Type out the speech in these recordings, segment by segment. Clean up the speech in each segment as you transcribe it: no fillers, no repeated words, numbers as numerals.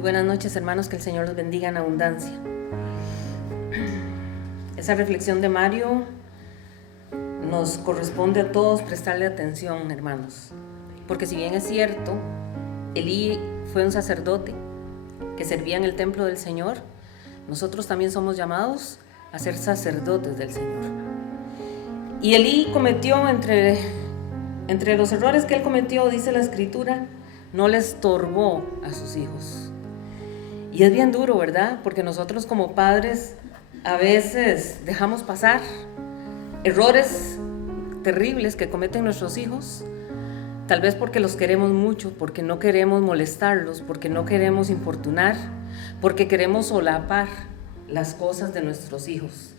Muy buenas noches, hermanos, que el Señor los bendiga en abundancia. Esa reflexión de Mario nos corresponde a todos prestarle atención, hermanos, porque si bien es cierto, Elí fue un sacerdote que servía en el templo del Señor, nosotros también somos llamados a ser sacerdotes del Señor. Y Elí cometió, entre los errores que él cometió, dice la Escritura, no le estorbó a sus hijos. Y es bien duro, ¿verdad? Porque nosotros como padres a veces dejamos pasar errores terribles que cometen nuestros hijos, tal vez porque los queremos mucho, porque no queremos molestarlos, porque no queremos importunar, porque queremos solapar las cosas de nuestros hijos.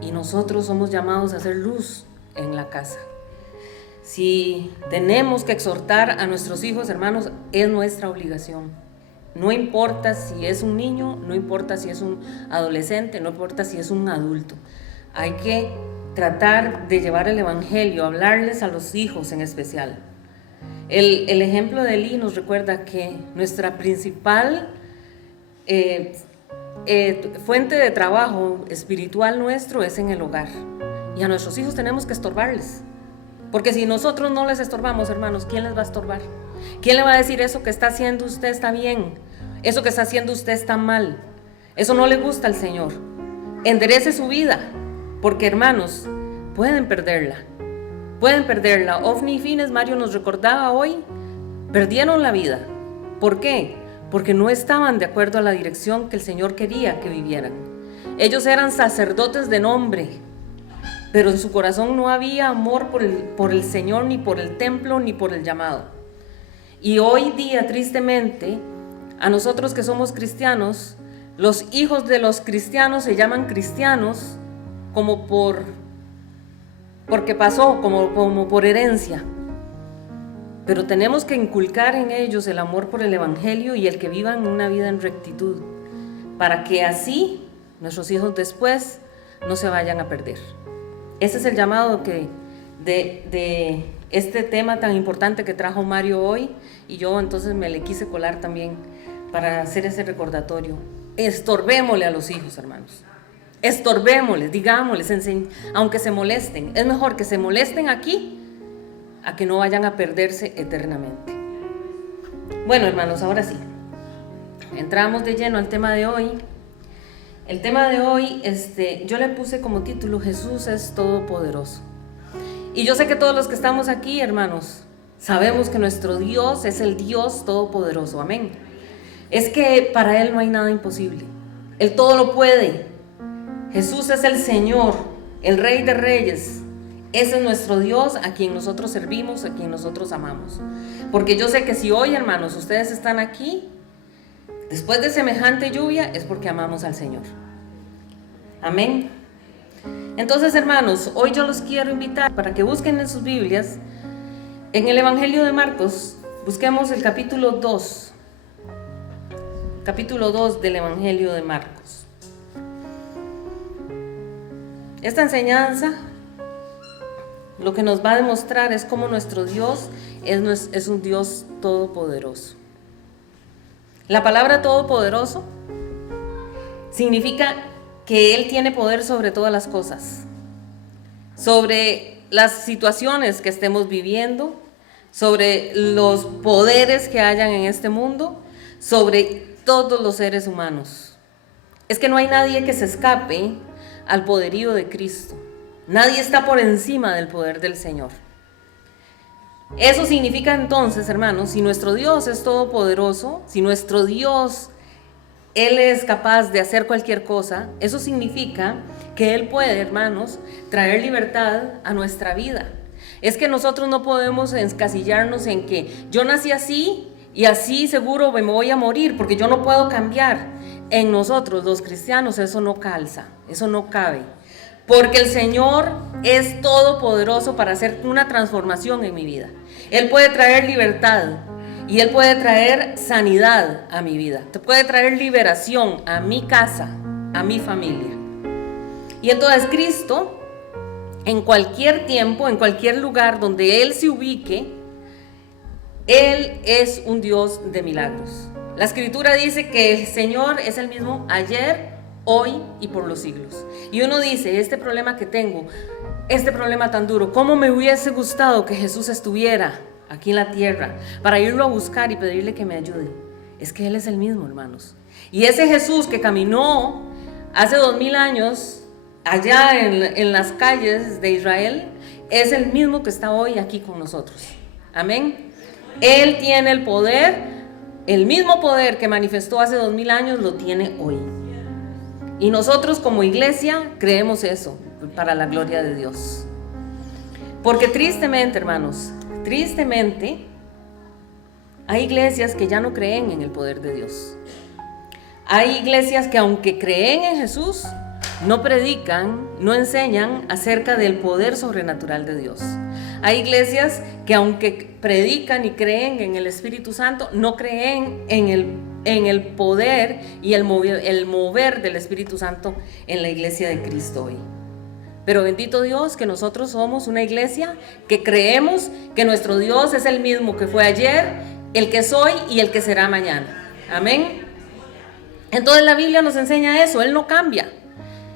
Y nosotros somos llamados a hacer luz en la casa. Si tenemos que exhortar a nuestros hijos, hermanos, es nuestra obligación. No importa si es un niño, no importa si es un adolescente, no importa si es un adulto. Hay que tratar de llevar el evangelio, hablarles a los hijos en especial. El ejemplo de Elí nos recuerda que nuestra principal fuente de trabajo espiritual nuestro es en el hogar. Y a nuestros hijos tenemos que estorbarles. Porque si nosotros no les estorbamos, hermanos, ¿quién les va a estorbar? ¿Quién le va a decir eso que está haciendo usted está bien? Eso que está haciendo usted está mal. Eso no le gusta al Señor. Enderece su vida, porque hermanos, pueden perderla. Pueden perderla. Ofni y Fines, Mario nos recordaba hoy, perdieron la vida. ¿Por qué? Porque no estaban de acuerdo a la dirección que el Señor quería que vivieran. Ellos eran sacerdotes de nombre, pero en su corazón no había amor por el Señor, ni por el templo, ni por el llamado. Y hoy día, tristemente, a nosotros que somos cristianos, los hijos de los cristianos se llaman cristianos porque pasó, como por herencia. Pero tenemos que inculcar en ellos el amor por el evangelio y el que vivan una vida en rectitud, para que así nuestros hijos después no se vayan a perder. Ese es el llamado de este tema tan importante que trajo Mario hoy, y yo entonces me le quise colar también para hacer ese recordatorio. Estorbémosle a los hijos, hermanos. Estorbémosles, digámosles, aunque se molesten. Es mejor que se molesten aquí a que no vayan a perderse eternamente. Bueno, hermanos, ahora sí, entramos de lleno al tema de hoy. El tema de hoy, yo le puse como título, Jesús es todopoderoso. Y yo sé que todos los que estamos aquí, hermanos, sabemos que nuestro Dios es el Dios todopoderoso, amén. Es que para Él no hay nada imposible. Él todo lo puede. Jesús es el Señor, el Rey de Reyes. Ese es nuestro Dios, a quien nosotros servimos, a quien nosotros amamos. Porque yo sé que si hoy, hermanos, ustedes están aquí, después de semejante lluvia, es porque amamos al Señor. Amén. Entonces, hermanos, hoy yo los quiero invitar para que busquen en sus Biblias, en el Evangelio de Marcos, busquemos el capítulo 2 del Evangelio de Marcos. Esta enseñanza lo que nos va a demostrar es cómo nuestro Dios es un Dios todopoderoso. La palabra todopoderoso significa que Él tiene poder sobre todas las cosas, sobre las situaciones que estemos viviendo, sobre los poderes que hayan en este mundo, sobre todos los seres humanos. Es que no hay nadie que se escape al poderío de Cristo. Nadie está por encima del poder del Señor. Eso significa entonces, hermanos, si nuestro Dios es todopoderoso, si nuestro Dios, Él es capaz de hacer cualquier cosa, eso significa que Él puede, hermanos, traer libertad a nuestra vida. Es que nosotros no podemos encasillarnos en que yo nací así y así seguro me voy a morir porque yo no puedo cambiar. En nosotros, los cristianos, eso no calza, eso no cabe. Porque el Señor es todopoderoso para hacer una transformación en mi vida. Él puede traer libertad y Él puede traer sanidad a mi vida. Te puede traer liberación a mi casa, a mi familia. Y entonces Cristo, en cualquier tiempo, en cualquier lugar donde Él se ubique, Él es un Dios de milagros. La escritura dice que el Señor es el mismo ayer, hoy y por los siglos. Y uno dice, este problema que tengo, este problema tan duro, ¿cómo me hubiese gustado que Jesús estuviera aquí en la tierra para irlo a buscar y pedirle que me ayude? Es que Él es el mismo, hermanos. Y ese Jesús que caminó hace 2000 años allá en las calles de Israel, es el mismo que está hoy aquí con nosotros. Amén. Él tiene el poder, el mismo poder que manifestó hace 2000 años lo tiene hoy. Y nosotros como iglesia creemos eso, para la gloria de Dios. Porque tristemente, hermanos, tristemente, hay iglesias que ya no creen en el poder de Dios. Hay iglesias que aunque creen en Jesús, no predican, no enseñan acerca del poder sobrenatural de Dios. Hay iglesias que aunque predican y creen en el Espíritu Santo, no creen en el poder y el mover del Espíritu Santo en la iglesia de Cristo hoy. Pero bendito Dios que nosotros somos una iglesia que creemos que nuestro Dios es el mismo que fue ayer, el que es hoy y el que será mañana. Amén. Entonces la Biblia nos enseña eso, Él no cambia.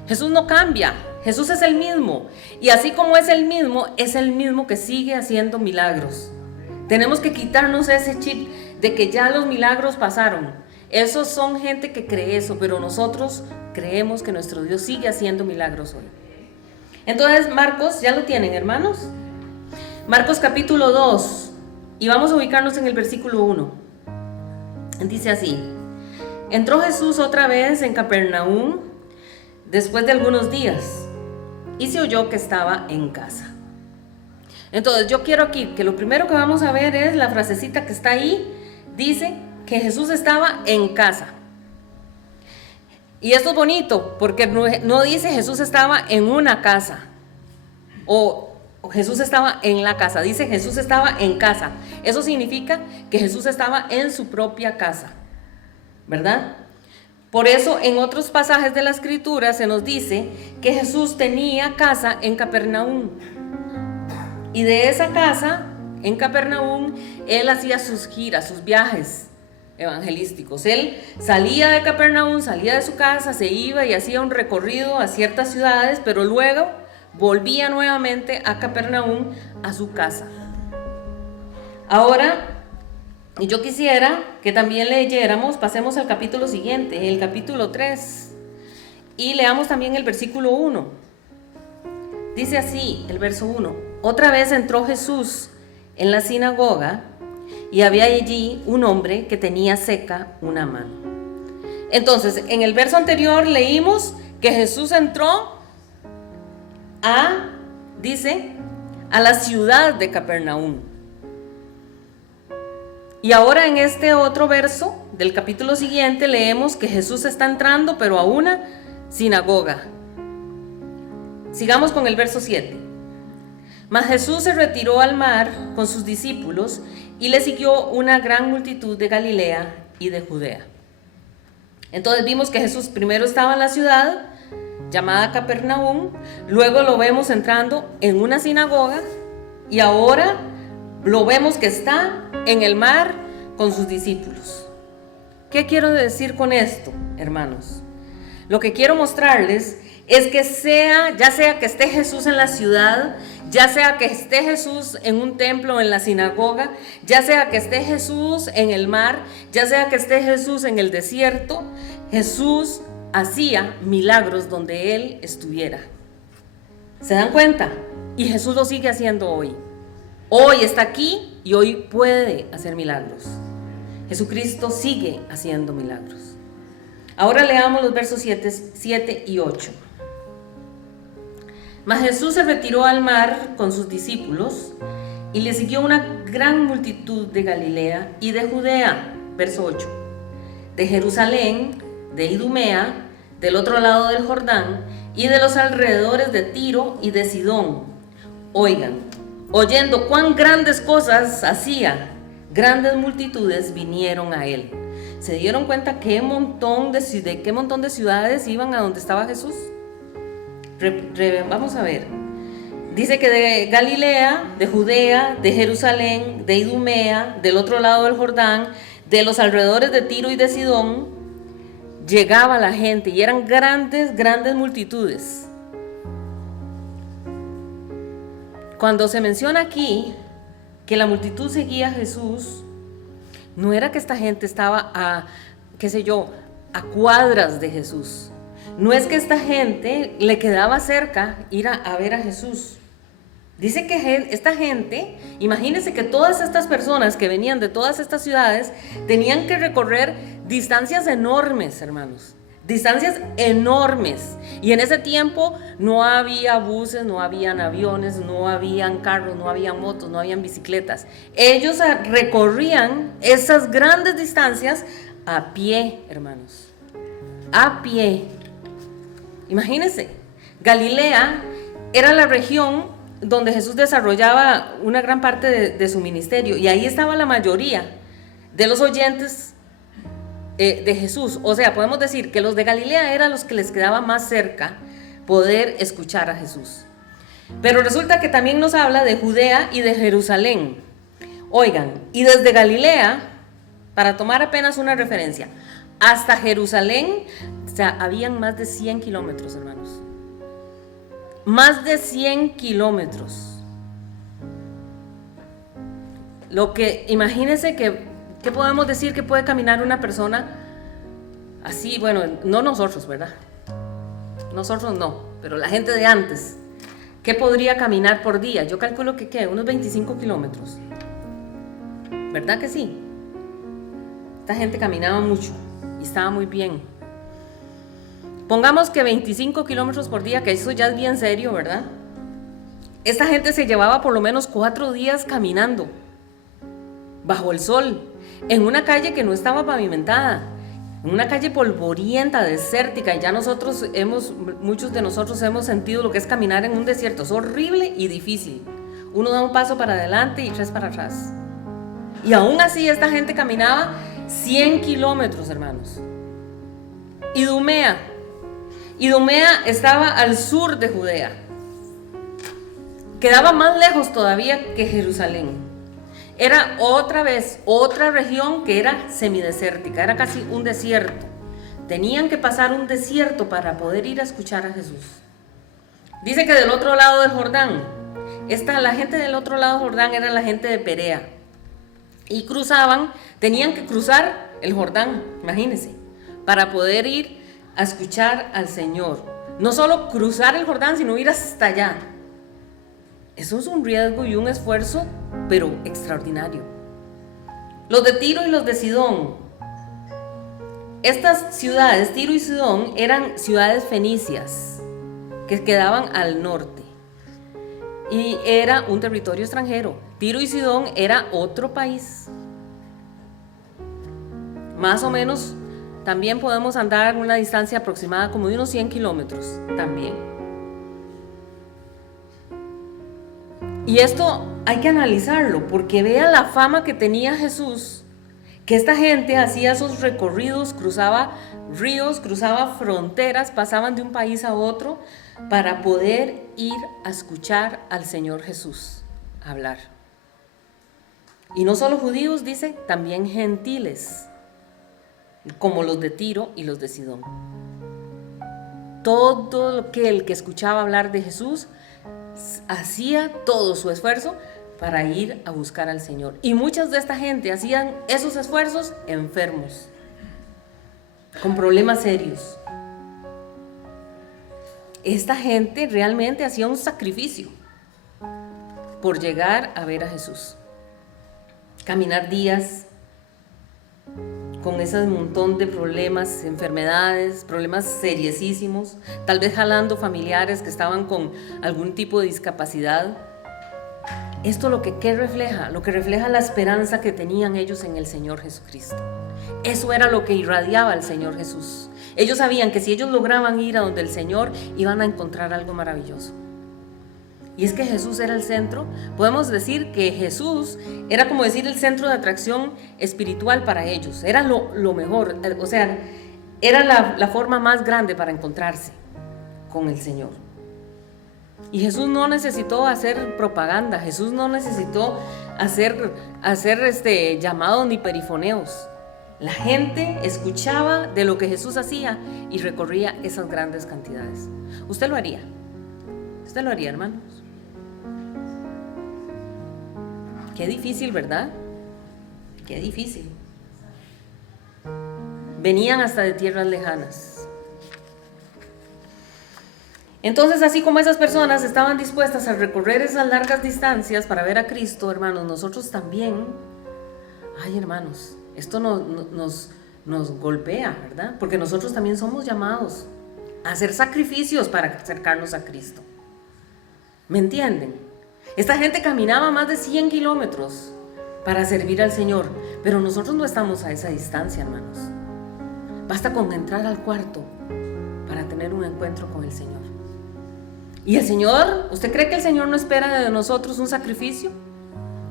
Jesús no cambia, Jesús es el mismo. Y así como es el mismo que sigue haciendo milagros. Tenemos que quitarnos ese chip de que ya los milagros pasaron. Esos son gente que cree eso, pero nosotros creemos que nuestro Dios sigue haciendo milagros hoy. Entonces Marcos, ¿ya lo tienen, hermanos? Marcos capítulo 2, y vamos a ubicarnos en el versículo 1. Dice así: entró Jesús otra vez en Capernaum después de algunos días, y se oyó que estaba en casa. Entonces yo quiero aquí que lo primero que vamos a ver es la frasecita que está ahí. Dice que Jesús estaba en casa. Y esto es bonito porque no dice Jesús estaba en una casa o Jesús estaba en la casa. Dice Jesús estaba en casa. Eso significa que Jesús estaba en su propia casa, ¿verdad? Por eso en otros pasajes de la escritura se nos dice que Jesús tenía casa en Capernaum. Y de esa casa en Capernaum, Él hacía sus giras, sus viajes evangelísticos. Él salía de Capernaum, salía de su casa, se iba y hacía un recorrido a ciertas ciudades, pero luego volvía nuevamente a Capernaum, a su casa. Ahora, yo quisiera que también leyéramos, pasemos al capítulo siguiente, el capítulo 3, y leamos también el versículo 1. Dice así, el verso 1: otra vez entró Jesús en la sinagoga, y había allí un hombre que tenía seca una mano. Entonces, en el verso anterior leímos que Jesús entró a la ciudad de Capernaum. Y ahora en este otro verso del capítulo siguiente leemos que Jesús está entrando, pero a una sinagoga. Sigamos con el verso 7. Mas Jesús se retiró al mar con sus discípulos y le siguió una gran multitud de Galilea y de Judea. Entonces vimos que Jesús primero estaba en la ciudad llamada Capernaum, luego lo vemos entrando en una sinagoga y ahora lo vemos que está en el mar con sus discípulos. ¿Qué quiero decir con esto, hermanos? Lo que quiero mostrarles es que ya sea que esté Jesús en la ciudad, ya sea que esté Jesús en un templo, en la sinagoga, ya sea que esté Jesús en el mar, ya sea que esté Jesús en el desierto, Jesús hacía milagros donde Él estuviera. ¿Se dan cuenta? Y Jesús lo sigue haciendo hoy. Hoy está aquí y hoy puede hacer milagros. Jesucristo sigue haciendo milagros. Ahora leamos los versos 7 y 8. Mas Jesús se retiró al mar con sus discípulos y le siguió una gran multitud de Galilea y de Judea, verso 8, de Jerusalén, de Idumea, del otro lado del Jordán y de los alrededores de Tiro y de Sidón. Oigan, oyendo cuán grandes cosas hacía, grandes multitudes vinieron a él. ¿Se dieron cuenta qué montón de ciudades iban a donde estaba Jesús? Vamos a ver. Dice que de Galilea, de Judea, de Jerusalén, de Idumea, del otro lado del Jordán, de los alrededores de Tiro y de Sidón llegaba la gente y eran grandes, grandes multitudes. Cuando se menciona aquí que la multitud seguía a Jesús, no era que esta gente estaba a cuadras de Jesús. No es que esta gente le quedaba cerca ir a ver a Jesús. Dice que esta gente, imagínense que todas estas personas que venían de todas estas ciudades tenían que recorrer distancias enormes, hermanos. Distancias enormes. Y en ese tiempo no había buses, no habían aviones, no habían carros, no habían motos, no habían bicicletas. Ellos recorrían esas grandes distancias a pie, hermanos. A pie. Imagínense, Galilea era la región donde Jesús desarrollaba una gran parte de su ministerio, y ahí estaba la mayoría de los oyentes de Jesús. O sea, podemos decir que los de Galilea eran los que les quedaba más cerca poder escuchar a Jesús. Pero resulta que también nos habla de Judea y de Jerusalén. Oigan, y desde Galilea, para tomar apenas una referencia, hasta Jerusalén, o sea, habían más de 100 kilómetros, hermanos. Más de 100 kilómetros. Lo que, imagínense ¿qué podemos decir que puede caminar una persona así? Bueno, no nosotros, ¿verdad? Nosotros no, pero la gente de antes. ¿Qué podría caminar por día? Yo calculo que, ¿qué? Unos 25 kilómetros. ¿Verdad que sí? Esta gente caminaba mucho y estaba muy bien. Pongamos que 25 kilómetros por día, que eso ya es bien serio, ¿verdad? Esta gente se llevaba por lo menos 4 días caminando bajo el sol, en una calle que no estaba pavimentada, en una calle polvorienta, desértica. Y ya muchos de nosotros hemos sentido lo que es caminar en un desierto. Es horrible y difícil. Uno da un paso para adelante y 3 para atrás. Y aún así esta gente caminaba 100 kilómetros, hermanos. Idumea estaba al sur de Judea. Quedaba más lejos todavía que Jerusalén. Era otra región que era semidesértica, era casi un desierto. Tenían que pasar un desierto para poder ir a escuchar a Jesús. Dice que del otro lado del Jordán, la gente del otro lado del Jordán era la gente de Perea. Y tenían que cruzar el Jordán, imagínense, para poder ir a escuchar al Señor. No solo cruzar el Jordán, sino ir hasta allá. Eso es un riesgo y un esfuerzo, pero extraordinario. Los de Tiro y los de Sidón. Estas ciudades, Tiro y Sidón, eran ciudades fenicias que quedaban al norte. Y era un territorio extranjero. Tiro y Sidón era otro país. Más o menos, también podemos andar a una distancia aproximada como de unos 100 kilómetros también. Y esto hay que analizarlo, porque vea la fama que tenía Jesús, que esta gente hacía esos recorridos, cruzaba ríos, cruzaba fronteras, pasaban de un país a otro para poder ir a escuchar al Señor Jesús hablar. Y no solo judíos, dice, también gentiles, como los de Tiro y los de Sidón. Todo el que escuchaba hablar de Jesús hacía todo su esfuerzo para ir a buscar al Señor. Y muchas de esta gente hacían esos esfuerzos enfermos, con problemas serios. Esta gente realmente hacía un sacrificio por llegar a ver a Jesús. Caminar días con ese montón de problemas, enfermedades, problemas seriosísimos, tal vez jalando familiares que estaban con algún tipo de discapacidad. Esto ¿qué refleja? Lo que refleja la esperanza que tenían ellos en el Señor Jesucristo. Eso era lo que irradiaba el Señor Jesús. Ellos sabían que si ellos lograban ir a donde el Señor, iban a encontrar algo maravilloso. Y es que Jesús era el centro. Podemos decir que Jesús era como decir el centro de atracción espiritual para ellos. Era lo mejor, o sea, era la forma más grande para encontrarse con el Señor. Y Jesús no necesitó hacer propaganda. Jesús no necesitó hacer llamados ni perifoneos. La gente escuchaba de lo que Jesús hacía y recorría esas grandes cantidades. ¿Usted lo haría? ¿Usted lo haría, hermanos? Qué difícil, ¿verdad? Qué difícil. Venían hasta de tierras lejanas. Entonces, así como esas personas estaban dispuestas a recorrer esas largas distancias para ver a Cristo, hermanos, nosotros también, ay, hermanos, esto nos golpea, ¿verdad? Porque nosotros también somos llamados a hacer sacrificios para acercarnos a Cristo. ¿Me entienden? Esta gente caminaba más de 100 kilómetros para servir al Señor, pero nosotros no estamos a esa distancia, hermanos. Basta con entrar al cuarto para tener un encuentro con el Señor. ¿Y el Señor? ¿Usted cree que el Señor no espera de nosotros un sacrificio?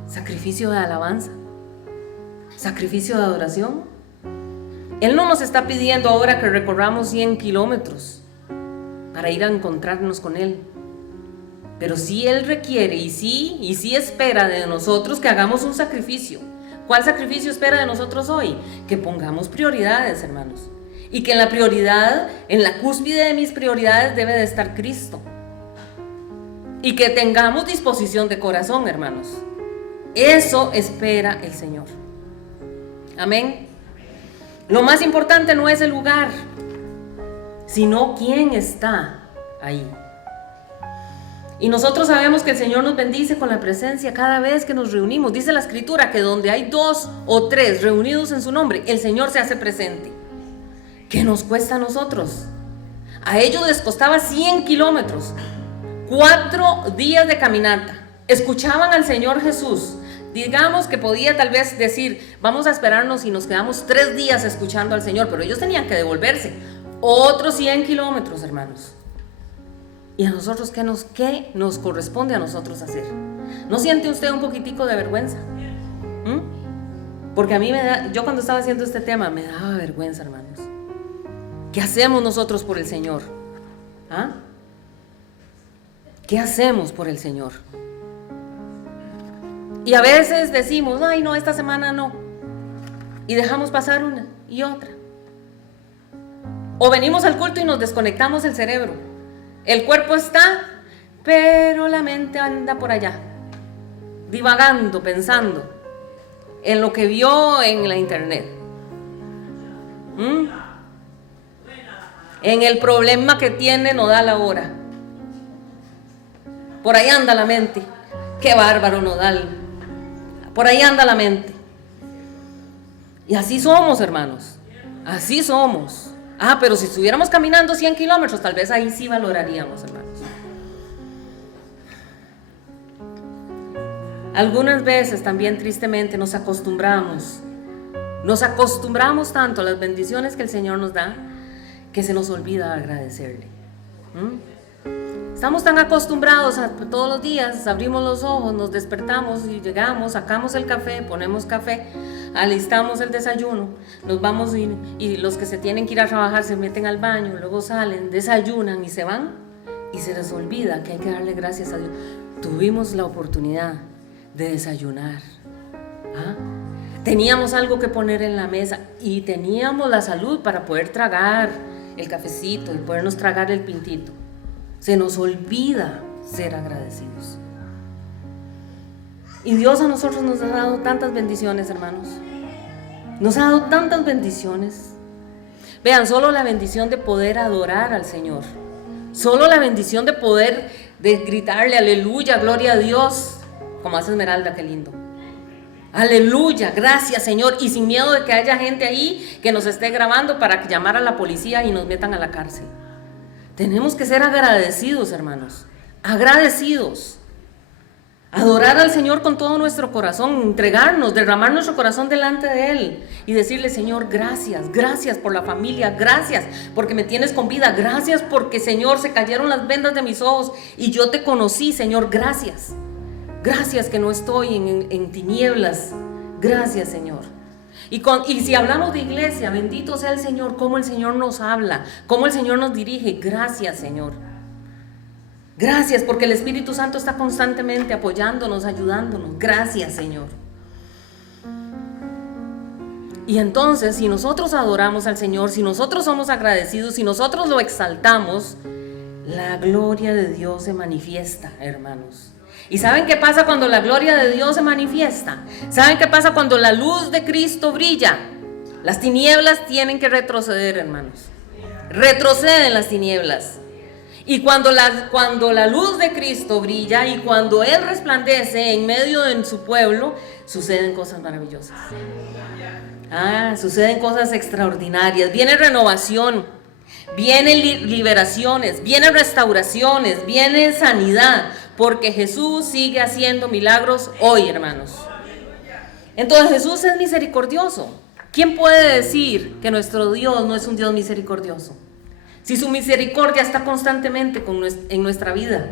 Sacrificio de alabanza, sacrificio de adoración. Él no nos está pidiendo ahora que recorramos 100 kilómetros para ir a encontrarnos con Él. Pero sí Él requiere y sí espera de nosotros que hagamos un sacrificio. ¿Cuál sacrificio espera de nosotros hoy? Que pongamos prioridades, hermanos. Y que en la prioridad, en la cúspide de mis prioridades debe de estar Cristo. Y que tengamos disposición de corazón, hermanos. Eso espera el Señor. Amén. Lo más importante no es el lugar, sino quién está ahí. Y nosotros sabemos que el Señor nos bendice con la presencia cada vez que nos reunimos. Dice la Escritura que donde hay 2 o 3 reunidos en su nombre, el Señor se hace presente. ¿Qué nos cuesta a nosotros? A ellos les costaba 100 kilómetros, 4 días de caminata. Escuchaban al Señor Jesús. Digamos que podía tal vez decir, vamos a esperarnos y nos quedamos 3 días escuchando al Señor, pero ellos tenían que devolverse. Otros 100 kilómetros, hermanos. ¿Y a nosotros qué nos corresponde a nosotros hacer? ¿No siente usted un poquitico de vergüenza? Porque a mí yo cuando estaba haciendo este tema me daba vergüenza, hermanos. ¿Qué hacemos nosotros por el Señor? ¿Ah? ¿Qué hacemos por el Señor? Y a veces decimos, ay no, esta semana no. Y dejamos pasar una y otra. O venimos al culto y nos desconectamos el cerebro. El cuerpo está, pero la mente anda por allá, divagando, pensando en lo que vio en la internet. En el problema que tiene Nodal ahora. Por ahí anda la mente. Qué bárbaro Nodal. Por ahí anda la mente. Y así somos, hermanos. Así somos. Pero si estuviéramos caminando 100 kilómetros, tal vez ahí sí valoraríamos, hermanos. Algunas veces también tristemente nos acostumbramos tanto a las bendiciones que el Señor nos da, que se nos olvida agradecerle. Estamos tan acostumbrados a todos los días, abrimos los ojos, nos despertamos y llegamos, sacamos el café, ponemos café, alistamos el desayuno, nos vamos y los que se tienen que ir a trabajar se meten al baño, luego salen, desayunan y se van y se les olvida que hay que darle gracias a Dios. Tuvimos la oportunidad de desayunar. Teníamos algo que poner en la mesa y teníamos la salud para poder tragar el cafecito y podernos tragar el pintito. Se nos olvida ser agradecidos. Y Dios a nosotros nos ha dado tantas bendiciones, hermanos. Nos ha dado tantas bendiciones. Vean, solo la bendición de poder adorar al Señor. Solo la bendición de poder gritarle aleluya, gloria a Dios. Como hace Esmeralda, qué lindo. Aleluya, gracias Señor. Y sin miedo de que haya gente ahí que nos esté grabando para llamar a la policía y nos metan a la cárcel. Tenemos que ser agradecidos, hermanos. Agradecidos. Adorar al Señor con todo nuestro corazón, entregarnos, derramar nuestro corazón delante de Él y decirle, Señor, gracias, gracias por la familia, gracias porque me tienes con vida, gracias porque, Señor, se cayeron las vendas de mis ojos y yo te conocí, Señor, gracias. Gracias que no estoy en tinieblas, gracias, Señor. Y si hablamos de iglesia, bendito sea el Señor, cómo el Señor nos habla, cómo el Señor nos dirige, gracias, Señor. Gracias porque el Espíritu Santo está constantemente apoyándonos, ayudándonos. Gracias, Señor. Y entonces, si nosotros adoramos al Señor, si nosotros somos agradecidos, si nosotros lo exaltamos, la gloria de Dios se manifiesta, hermanos. ¿Y saben qué pasa cuando la gloria de Dios se manifiesta? ¿Saben qué pasa cuando la luz de Cristo brilla? Las tinieblas tienen que retroceder, hermanos. Retroceden las tinieblas. Y cuando la luz de Cristo brilla y cuando Él resplandece en medio de su pueblo, suceden cosas maravillosas. Suceden cosas extraordinarias. Viene renovación, vienen liberaciones, vienen restauraciones, viene sanidad, porque Jesús sigue haciendo milagros hoy, hermanos. Entonces Jesús es misericordioso. ¿Quién puede decir que nuestro Dios no es un Dios misericordioso? Si su misericordia está constantemente en nuestra vida.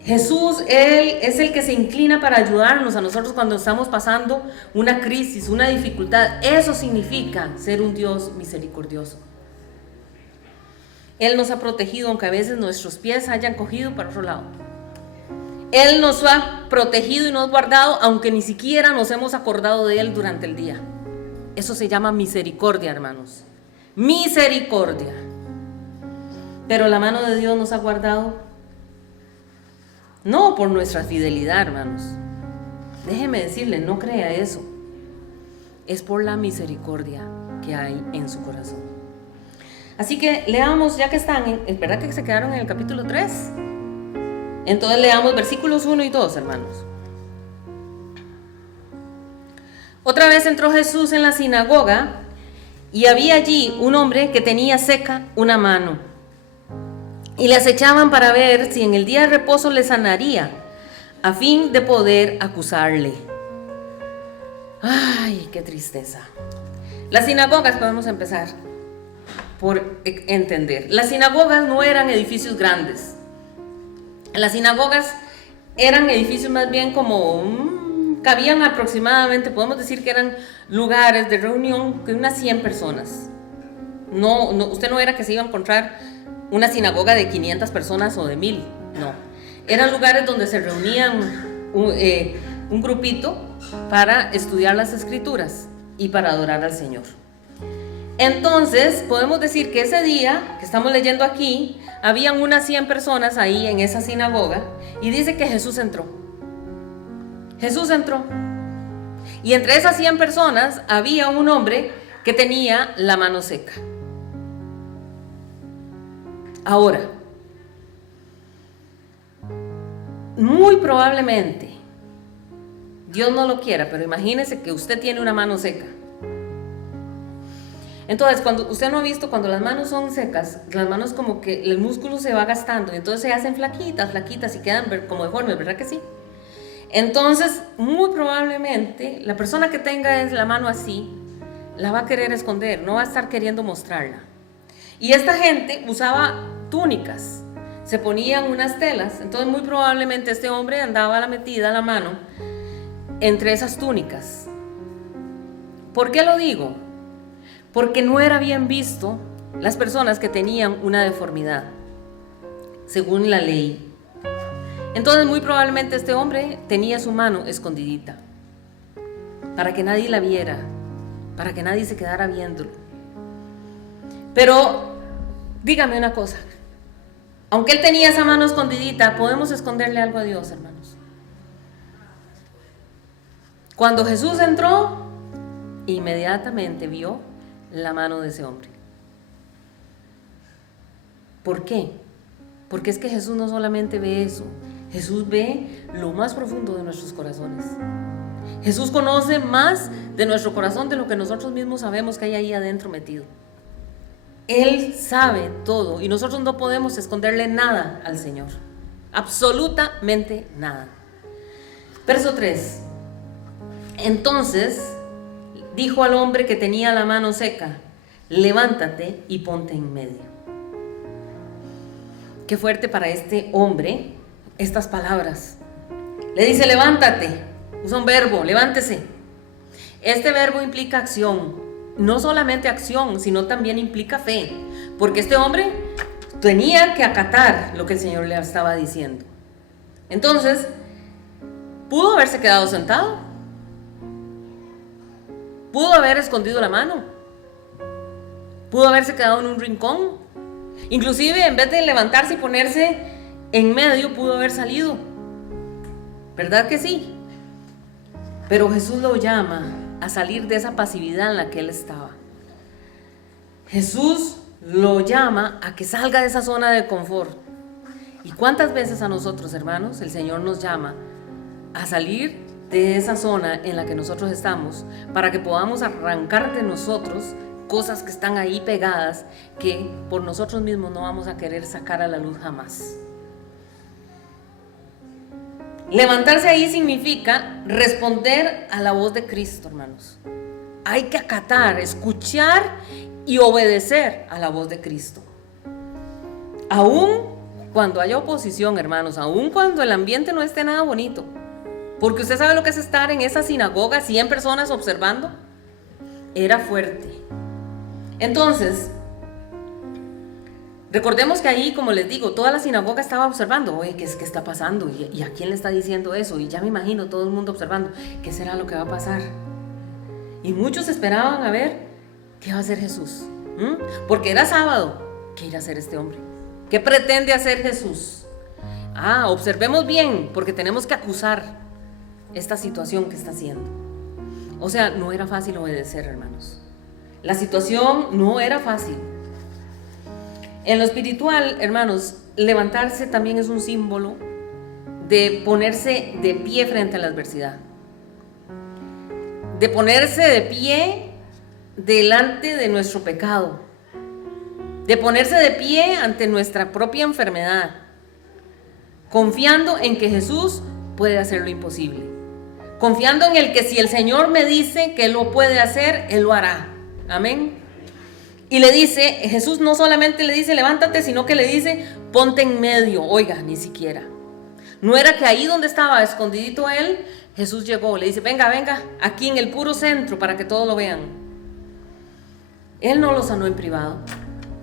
Jesús, Él es el que se inclina para ayudarnos a nosotros cuando estamos pasando una crisis, una dificultad. Eso significa ser un Dios misericordioso. Él nos ha protegido aunque a veces nuestros pies hayan cogido para otro lado. Él nos ha protegido y nos ha guardado aunque ni siquiera nos hemos acordado de Él durante el día. Eso se llama misericordia, hermanos. Misericordia. Pero la mano de Dios nos ha guardado no por nuestra fidelidad, hermanos. Déjeme decirle, no crea eso. Es por la misericordia que hay en su corazón. Así que leamos, ya que están, ¿verdad que se quedaron en el capítulo 3? Entonces leamos versículos 1 y 2, hermanos. Otra vez entró Jesús en la sinagoga y había allí un hombre que tenía seca una mano. Y le acechaban para ver si en el día de reposo le sanaría, a fin de poder acusarle. Ay, qué tristeza. Las sinagogas, podemos empezar por entender. Las sinagogas no eran edificios grandes. Las sinagogas eran edificios más bien como cabían aproximadamente, podemos decir que eran lugares de reunión de unas 100 personas. No, usted no era que se iba a encontrar una sinagoga de 500 personas o de 1000, no. Eran lugares donde se reunían un grupito para estudiar las escrituras y para adorar al Señor. Entonces, podemos decir que ese día que estamos leyendo aquí, habían unas 100 personas ahí en esa sinagoga y dice que Jesús entró. Jesús entró. Y entre esas 100 personas había un hombre que tenía la mano seca. Ahora, muy probablemente, Dios no lo quiera, pero imagínese que usted tiene una mano seca. Entonces, cuando usted no ha visto, cuando las manos son secas, las manos como que el músculo se va gastando, entonces se hacen flaquitas y quedan como deformes, ¿verdad que sí? Entonces, muy probablemente, la persona que tenga la mano así, la va a querer esconder, no va a estar queriendo mostrarla. Y esta gente usaba túnicas, se ponían unas telas, entonces muy probablemente este hombre andaba metida la mano entre esas túnicas. ¿Por qué lo digo? Porque no era bien visto las personas que tenían una deformidad, según la ley. Entonces muy probablemente este hombre tenía su mano escondidita, para que nadie la viera, para que nadie se quedara viéndolo. Pero dígame una cosa, aunque él tenía esa mano escondidita, ¿podemos esconderle algo a Dios, hermanos? Cuando Jesús entró, inmediatamente vio la mano de ese hombre. ¿Por qué? Porque es que Jesús no solamente ve eso, Jesús ve lo más profundo de nuestros corazones. Jesús conoce más de nuestro corazón de lo que nosotros mismos sabemos que hay ahí adentro metido. Él sabe todo y nosotros no podemos esconderle nada al Señor, absolutamente nada. Verso 3. Entonces dijo al hombre que tenía la mano seca: levántate y ponte en medio. Qué fuerte para este hombre estas palabras. Le dice: levántate, usa un verbo, levántese. Este verbo implica acción. No solamente acción, sino también implica fe, porque este hombre tenía que acatar lo que el Señor le estaba diciendo. Entonces, ¿pudo haberse quedado sentado? Pudo haber escondido la mano. Pudo haberse quedado en un rincón. Inclusive en vez de levantarse y ponerse en medio, pudo haber salido. ¿Verdad que sí? Pero Jesús lo llama a salir de esa pasividad en la que él estaba. Jesús lo llama a que salga de esa zona de confort. ¿Y cuántas veces a nosotros, hermanos, el Señor nos llama a salir de esa zona en la que nosotros estamos para que podamos arrancar de nosotros cosas que están ahí pegadas que por nosotros mismos no vamos a querer sacar a la luz jamás? Levantarse ahí significa responder a la voz de Cristo, hermanos. Hay que acatar, escuchar y obedecer a la voz de Cristo. Aún cuando haya oposición, hermanos, aún cuando el ambiente no esté nada bonito. Porque usted sabe lo que es estar en esa sinagoga, 100 personas observando. Era fuerte. Entonces, recordemos que ahí, como les digo, toda la sinagoga estaba observando. Oye, ¿qué está pasando? ¿Y a quién le está diciendo eso? Y ya me imagino todo el mundo observando. ¿Qué será lo que va a pasar? Y muchos esperaban a ver qué va a hacer Jesús. Porque era sábado. ¿Qué irá a hacer este hombre? ¿Qué pretende hacer Jesús? Observemos bien, porque tenemos que acusar esta situación que está haciendo. O sea, no era fácil obedecer, hermanos. La situación no era fácil. En lo espiritual, hermanos, levantarse también es un símbolo de ponerse de pie frente a la adversidad. De ponerse de pie delante de nuestro pecado. De ponerse de pie ante nuestra propia enfermedad. Confiando en que Jesús puede hacer lo imposible. Confiando en el que si el Señor me dice que Él lo puede hacer, Él lo hará. Amén. Y le dice, Jesús no solamente le dice levántate, sino que le dice ponte en medio. Oiga, ni siquiera. No era que ahí donde estaba escondidito él, Jesús llegó, le dice venga, aquí en el puro centro para que todos lo vean. Él no lo sanó en privado.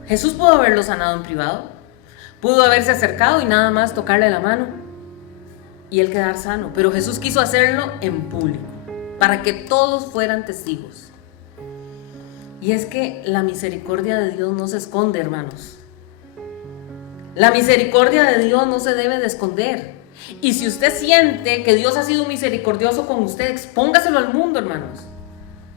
Jesús pudo haberlo sanado en privado. Pudo haberse acercado y nada más tocarle la mano y él quedar sano. Pero Jesús quiso hacerlo en público, para que todos fueran testigos. Y es que la misericordia de Dios no se esconde, hermanos. La misericordia de Dios no se debe de esconder. Y si usted siente que Dios ha sido misericordioso con usted, expóngaselo al mundo, hermanos.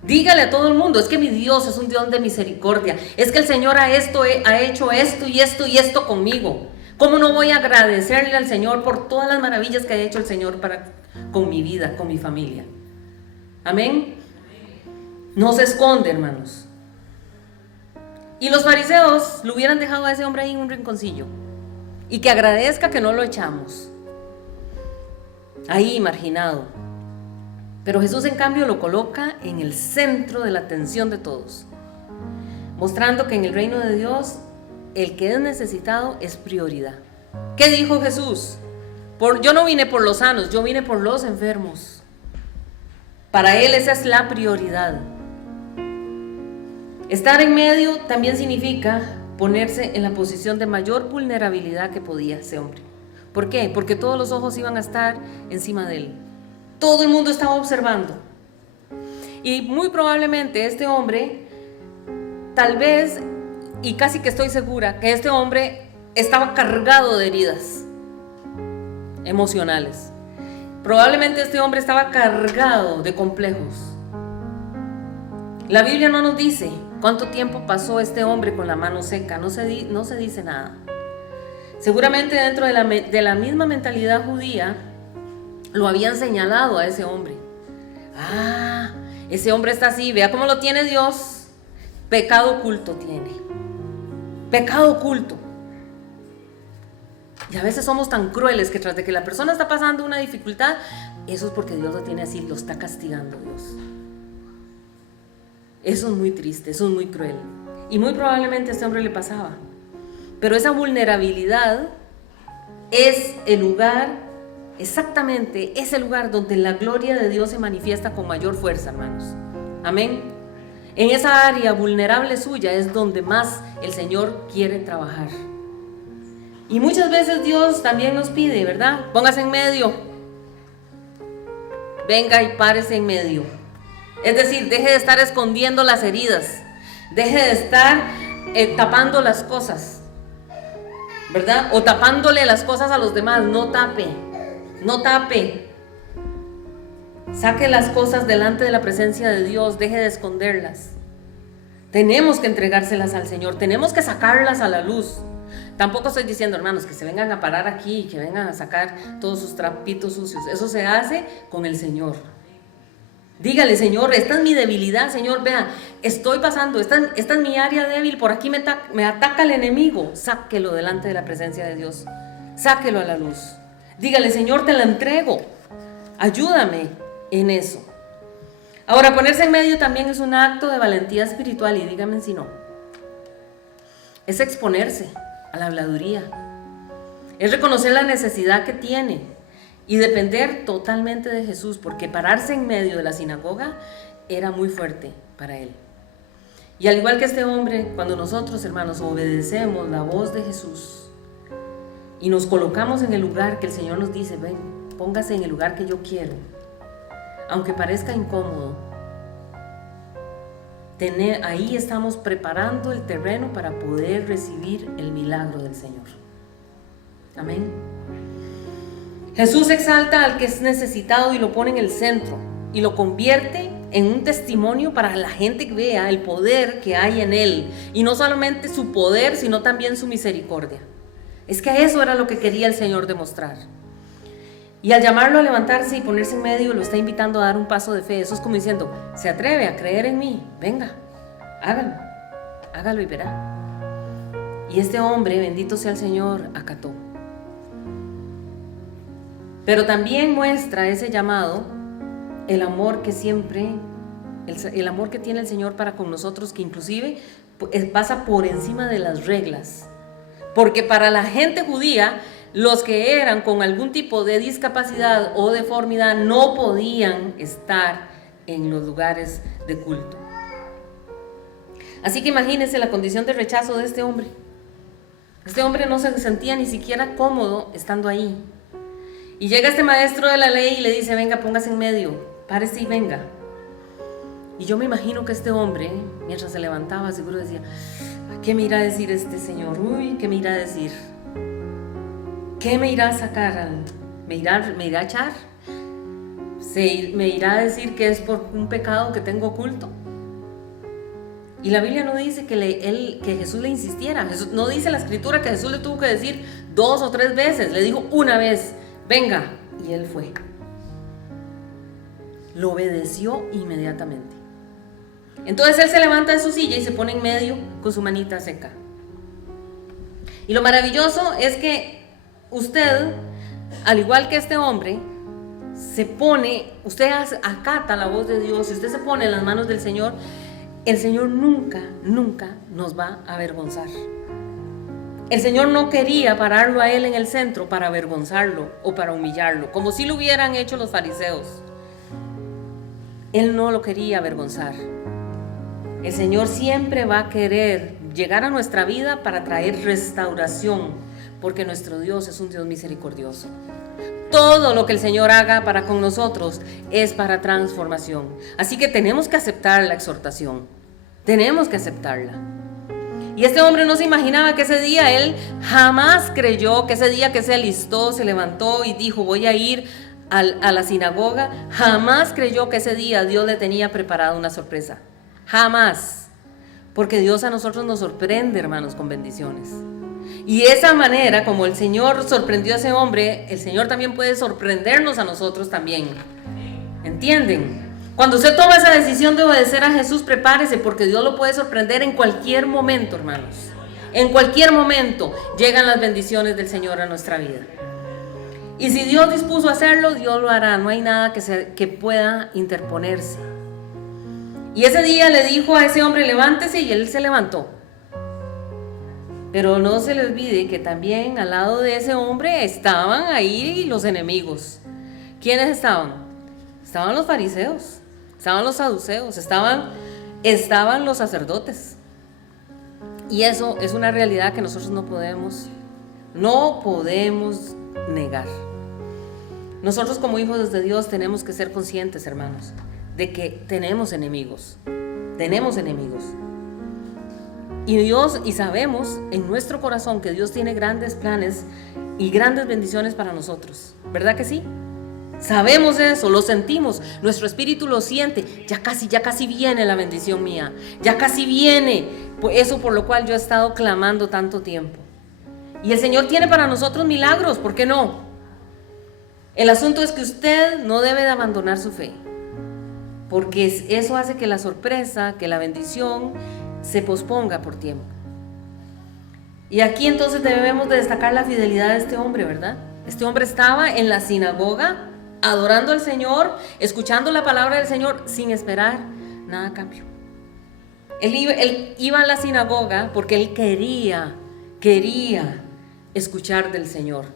Dígale a todo el mundo, es que mi Dios es un Dios de misericordia. Es que el Señor ha hecho esto y esto conmigo. ¿Cómo no voy a agradecerle al Señor por todas las maravillas que ha hecho el Señor con mi vida, con mi familia? Amén. No se esconde, hermanos. Y los fariseos lo hubieran dejado a ese hombre ahí en un rinconcillo. Y que agradezca que no lo echamos. Ahí marginado. Pero Jesús en cambio lo coloca en el centro de la atención de todos. Mostrando que en el reino de Dios el que es necesitado es prioridad. ¿Qué dijo Jesús? Yo no vine por los sanos, yo vine por los enfermos. Para él esa es la prioridad. Estar en medio también significa ponerse en la posición de mayor vulnerabilidad que podía ese hombre. ¿Por qué? Porque todos los ojos iban a estar encima de él. Todo el mundo estaba observando. Y muy probablemente este hombre, tal vez, y casi que estoy segura, que este hombre estaba cargado de heridas emocionales. Probablemente este hombre estaba cargado de complejos. La Biblia no nos dice cuánto tiempo pasó este hombre con la mano seca, no se dice nada. Seguramente dentro de la misma mentalidad judía lo habían señalado a ese hombre. Ese hombre está así, vea cómo lo tiene Dios. Pecado oculto tiene. Pecado oculto. Y a veces somos tan crueles que tras de que la persona está pasando una dificultad, eso es porque Dios lo tiene así, lo está castigando Dios. Eso es muy triste, eso es muy cruel. Y muy probablemente a este hombre le pasaba. Pero esa vulnerabilidad es el lugar, exactamente, es el lugar donde la gloria de Dios se manifiesta con mayor fuerza, hermanos. Amén. En esa área vulnerable suya es donde más el Señor quiere trabajar. Y muchas veces Dios también nos pide, ¿verdad? Póngase en medio. Venga y párese en medio. Es decir, deje de estar escondiendo las heridas, deje de estar tapando las cosas, ¿verdad? O tapándole las cosas a los demás. No tape, no tape. Saque las cosas delante de la presencia de Dios, deje de esconderlas. Tenemos que entregárselas al Señor, tenemos que sacarlas a la luz. Tampoco estoy diciendo, hermanos, que se vengan a parar aquí y que vengan a sacar todos sus trapitos sucios. Eso se hace con el Señor. Dígale: Señor, esta es mi debilidad, Señor, vea, estoy pasando, esta es mi área débil, por aquí me ataca el enemigo. Sáquelo delante de la presencia de Dios, sáquelo a la luz. Dígale: Señor, te la entrego, ayúdame en eso. Ahora, ponerse en medio también es un acto de valentía espiritual, y díganme si no. Es exponerse a la habladuría, es reconocer la necesidad que tiene y depender totalmente de Jesús, porque pararse en medio de la sinagoga era muy fuerte para él. Y al igual que este hombre, cuando nosotros, hermanos, obedecemos la voz de Jesús y nos colocamos en el lugar que el Señor nos dice: ven, póngase en el lugar que yo quiero, aunque parezca incómodo, ahí estamos preparando el terreno para poder recibir el milagro del Señor. Amén. Jesús exalta al que es necesitado y lo pone en el centro y lo convierte en un testimonio para la gente que vea el poder que hay en él, y no solamente su poder, sino también su misericordia. Es que eso era lo que quería el Señor demostrar. Y al llamarlo a levantarse y ponerse en medio, lo está invitando a dar un paso de fe. Eso es como diciendo: se atreve a creer en mí, venga, hágalo y verá. Y este hombre, bendito sea el Señor, acató. Pero también muestra ese llamado, el amor que siempre, el amor que tiene el Señor para con nosotros, que inclusive pasa por encima de las reglas. Porque para la gente judía, los que eran con algún tipo de discapacidad o deformidad no podían estar en los lugares de culto. Así que imagínense la condición de rechazo de este hombre. Este hombre no se sentía ni siquiera cómodo estando ahí. Y llega este maestro de la ley y le dice: venga, póngase en medio, párese y venga. Y yo me imagino que este hombre, mientras se levantaba, seguro decía: ¿qué me irá a decir este señor? Uy, ¿qué me irá a decir? ¿Qué me irá a sacar? ¿Me irá a echar? ¿Me irá a decir que es por un pecado que tengo oculto? Y la Biblia no dice que Jesús le insistiera. No dice la Escritura que Jesús le tuvo que decir 2 o 3 veces. Le dijo una vez: venga. Y él fue. Lo obedeció inmediatamente. Entonces él se levanta de su silla y se pone en medio con su manita seca. Y lo maravilloso es que usted, al igual que este hombre, usted acata la voz de Dios, y usted se pone en las manos del Señor. El Señor nunca nos va a avergonzar. El Señor no quería pararlo a él en el centro para avergonzarlo o para humillarlo, como si lo hubieran hecho los fariseos. Él no lo quería avergonzar. El Señor siempre va a querer llegar a nuestra vida para traer restauración, porque nuestro Dios es un Dios misericordioso. Todo lo que el Señor haga para con nosotros es para transformación. Así que tenemos que aceptar la exhortación. Tenemos que aceptarla. Y este hombre no se imaginaba que ese día, él jamás creyó que ese día que se alistó, se levantó y dijo: voy a ir a la sinagoga. Jamás creyó que ese día Dios le tenía preparado una sorpresa. Jamás. Porque Dios a nosotros nos sorprende, hermanos, con bendiciones. Y esa manera como el Señor sorprendió a ese hombre, el Señor también puede sorprendernos a nosotros también. ¿Entienden? Cuando usted toma esa decisión de obedecer a Jesús, prepárese, porque Dios lo puede sorprender en cualquier momento, hermanos. En cualquier momento llegan las bendiciones del Señor a nuestra vida. Y si Dios dispuso a hacerlo, Dios lo hará. No hay nada que pueda interponerse. Y ese día le dijo a ese hombre: levántese, y él se levantó. Pero no se le olvide que también al lado de ese hombre estaban ahí los enemigos. ¿Quiénes estaban? Estaban los fariseos, estaban los saduceos, estaban los sacerdotes. Y eso es una realidad que nosotros no podemos negar. Nosotros como hijos de Dios tenemos que ser conscientes, hermanos, de que tenemos enemigos. Tenemos enemigos. Y sabemos en nuestro corazón que Dios tiene grandes planes y grandes bendiciones para nosotros. ¿Verdad que sí? Sabemos eso, lo sentimos, nuestro espíritu lo siente. Ya casi viene la bendición mía. Ya casi viene. Pues eso por lo cual yo he estado clamando tanto tiempo. Y el Señor tiene para nosotros milagros, ¿por qué no? El asunto es que usted no debe de abandonar su fe, porque eso hace que la sorpresa, que la bendición se posponga por tiempo. Y aquí entonces debemos de destacar la fidelidad de este hombre, ¿verdad? Este hombre estaba en la sinagoga adorando al Señor, escuchando la palabra del Señor sin esperar nada a cambio. Él iba a la sinagoga porque él quería escuchar del Señor.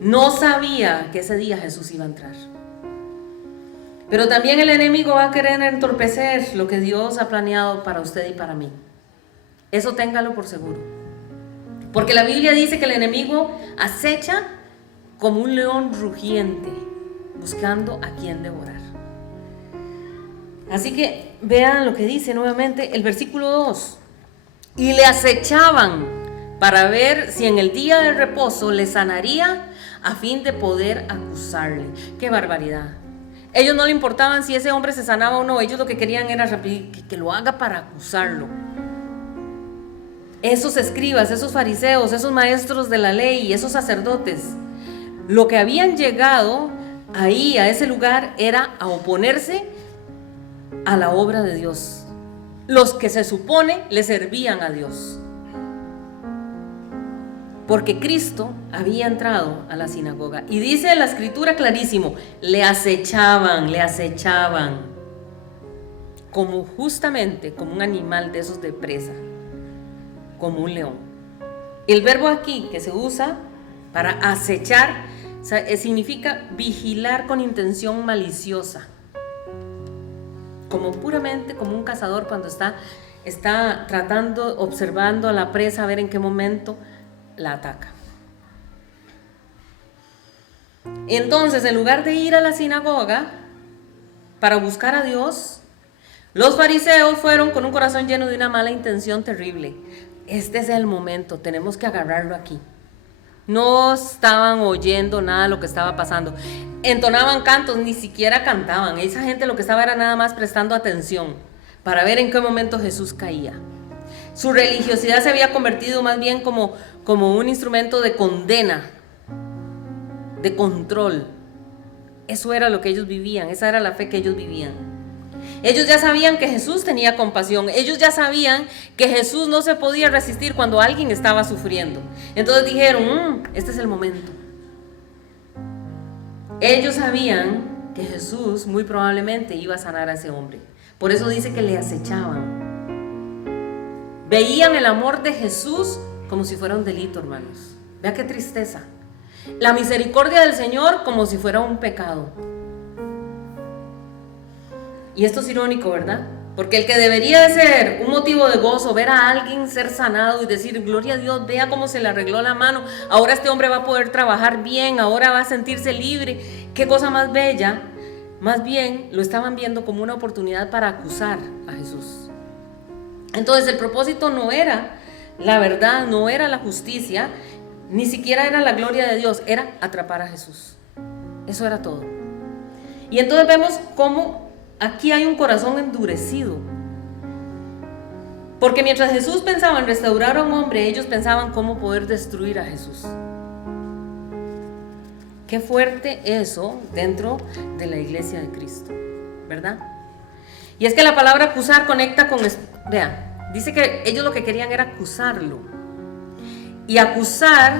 No sabía que ese día Jesús iba a entrar. Pero también el enemigo va a querer entorpecer lo que Dios ha planeado para usted y para mí. Eso téngalo por seguro. Porque la Biblia dice que el enemigo acecha como un león rugiente, buscando a quien devorar. Así que vean lo que dice nuevamente el versículo 2. Y le acechaban para ver si en el día de reposo le sanaría a fin de poder acusarle. ¡Qué barbaridad! Ellos no le importaban si ese hombre se sanaba o no. Ellos lo que querían era que lo haga para acusarlo. Esos escribas, esos fariseos, esos maestros de la ley, esos sacerdotes, lo que habían llegado ahí a ese lugar era a oponerse a la obra de Dios. Los que se supone le servían a Dios. Porque Cristo había entrado a la sinagoga. Y dice la escritura clarísimo, le acechaban. Justamente como un animal de esos de presa. Como un león. El verbo aquí que se usa para acechar significa vigilar con intención maliciosa. Como puramente como un cazador cuando está tratando, observando a la presa a ver en qué momento la ataca. Entonces, en lugar de ir a la sinagoga para buscar a Dios, los fariseos fueron con un corazón lleno de una mala intención terrible. Este es el momento, tenemos que agarrarlo aquí. No estaban oyendo nada de lo que estaba pasando. Entonaban cantos, ni siquiera cantaban. Esa gente lo que estaba era nada más prestando atención para ver en qué momento Jesús caía. Su religiosidad se había convertido más bien como un instrumento de condena, de control. Eso era lo que ellos vivían, esa era la fe que ellos vivían. Ellos ya sabían que Jesús tenía compasión. Ellos ya sabían que Jesús no se podía resistir cuando alguien estaba sufriendo. Entonces dijeron, este es el momento. Ellos sabían que Jesús muy probablemente iba a sanar a ese hombre. Por eso dice que le acechaban. Veían el amor de Jesús como si fuera un delito, hermanos. Vea qué tristeza. La misericordia del Señor como si fuera un pecado. Y esto es irónico, ¿verdad? Porque el que debería de ser un motivo de gozo, ver a alguien ser sanado y decir, gloria a Dios, vea cómo se le arregló la mano, ahora este hombre va a poder trabajar bien, ahora va a sentirse libre, qué cosa más bella. Más bien lo estaban viendo como una oportunidad para acusar a Jesús. Entonces el propósito no era la verdad, no era la justicia, ni siquiera era la gloria de Dios, era atrapar a Jesús. Eso era todo. Y entonces vemos cómo aquí hay un corazón endurecido. Porque mientras Jesús pensaba en restaurar a un hombre, ellos pensaban cómo poder destruir a Jesús. Qué fuerte eso dentro de la iglesia de Cristo, ¿verdad? Y es que la palabra acusar conecta con... Vean, dice que ellos lo que querían era acusarlo. Y acusar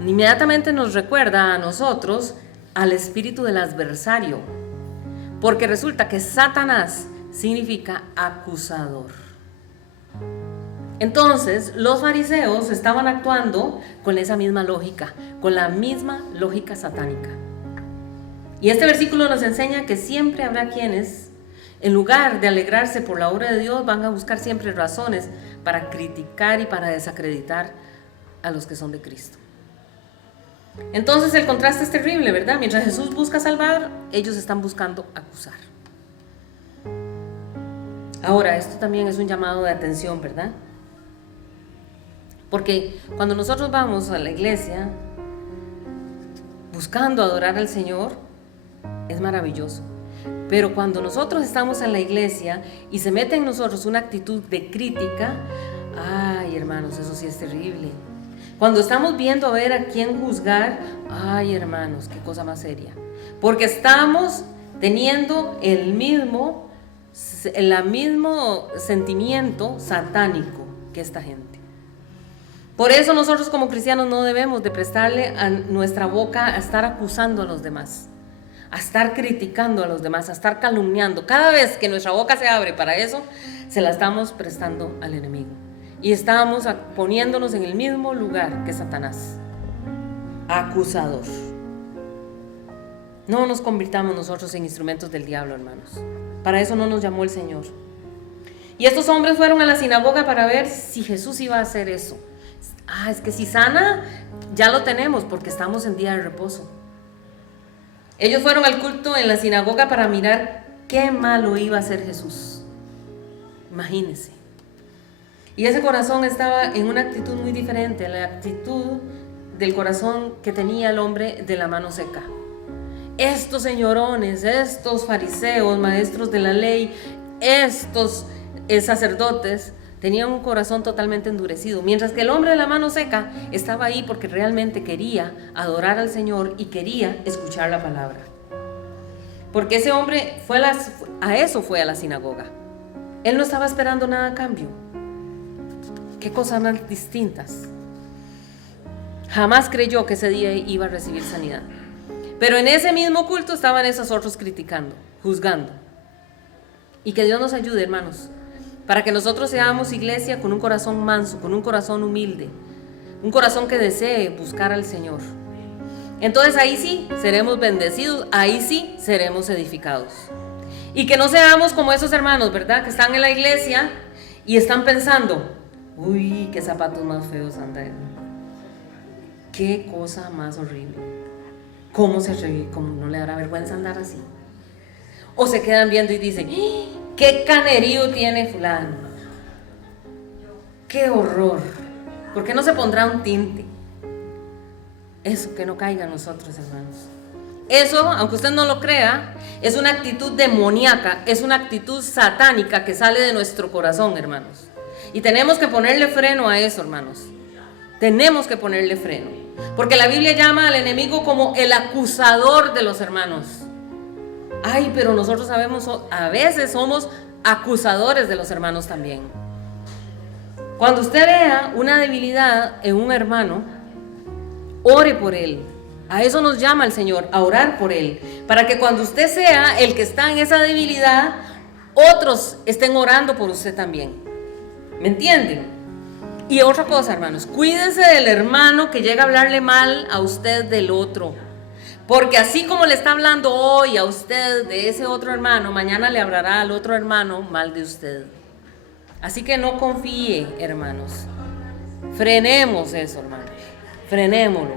inmediatamente nos recuerda a nosotros al espíritu del adversario. Porque resulta que Satanás significa acusador. Entonces, los fariseos estaban actuando con esa misma lógica, con la misma lógica satánica. Y este versículo nos enseña que siempre habrá quienes, en lugar de alegrarse por la obra de Dios, van a buscar siempre razones para criticar y para desacreditar a los que son de Cristo. Entonces el contraste es terrible, ¿verdad? Mientras Jesús busca salvar, ellos están buscando acusar. Ahora, esto también es un llamado de atención, ¿verdad? Porque cuando nosotros vamos a la iglesia buscando adorar al Señor, es maravilloso. Pero cuando nosotros estamos en la iglesia y se mete en nosotros una actitud de crítica, ay, hermanos, eso sí es terrible. Cuando estamos viendo a ver a quién juzgar, ay, hermanos, qué cosa más seria. Porque estamos teniendo el mismo sentimiento satánico que esta gente. Por eso nosotros como cristianos no debemos de prestarle a nuestra boca a estar acusando a los demás, a estar criticando a los demás, a estar calumniando. Cada vez que nuestra boca se abre para eso, se la estamos prestando al enemigo. Y estamos poniéndonos en el mismo lugar que Satanás, acusador. No nos convirtamos nosotros en instrumentos del diablo, hermanos. Para eso no nos llamó el Señor. Y estos hombres fueron a la sinagoga para ver si Jesús iba a hacer eso. Es que si sana, ya lo tenemos porque estamos en día de reposo. Ellos fueron al culto en la sinagoga para mirar qué malo iba a hacer Jesús. Imagínense. Y ese corazón estaba en una actitud muy diferente, la actitud del corazón que tenía el hombre de la mano seca. Estos señorones, estos fariseos, maestros de la ley, estos sacerdotes, tenían un corazón totalmente endurecido, mientras que el hombre de la mano seca estaba ahí porque realmente quería adorar al Señor y quería escuchar la palabra. Porque ese hombre fue a la sinagoga. Él no estaba esperando nada a cambio. Qué cosas más distintas. Jamás creyó que ese día iba a recibir sanidad. Pero en ese mismo culto estaban esos otros criticando, juzgando. Y que Dios nos ayude, hermanos, para que nosotros seamos iglesia con un corazón manso, con un corazón humilde, un corazón que desee buscar al Señor. Entonces ahí sí seremos bendecidos, ahí sí seremos edificados. Y que no seamos como esos hermanos, ¿verdad? Que están en la iglesia y están pensando, uy, qué zapatos más feos andan. Qué cosa más horrible. ¿Cómo no le dará vergüenza andar así? O se quedan viendo y dicen, qué canerío tiene fulano. Qué horror. ¿Por qué no se pondrá un tinte? Eso que no caiga a nosotros, hermanos. Eso, aunque usted no lo crea, es una actitud demoníaca, es una actitud satánica que sale de nuestro corazón, hermanos. Y tenemos que ponerle freno a eso, hermanos. Tenemos que ponerle freno. Porque la Biblia llama al enemigo como el acusador de los hermanos. Ay, pero nosotros sabemos, a veces somos acusadores de los hermanos también. Cuando usted vea una debilidad en un hermano, ore por él. A eso nos llama el Señor, a orar por él. Para que cuando usted sea el que está en esa debilidad, otros estén orando por usted también. ¿Me entienden? Y otra cosa, hermanos, cuídense del hermano que llega a hablarle mal a usted del otro. Porque así como le está hablando hoy a usted de ese otro hermano, mañana le hablará al otro hermano mal de usted. Así que no confíe, hermanos. Frenemos eso, hermanos. Frenémoslo.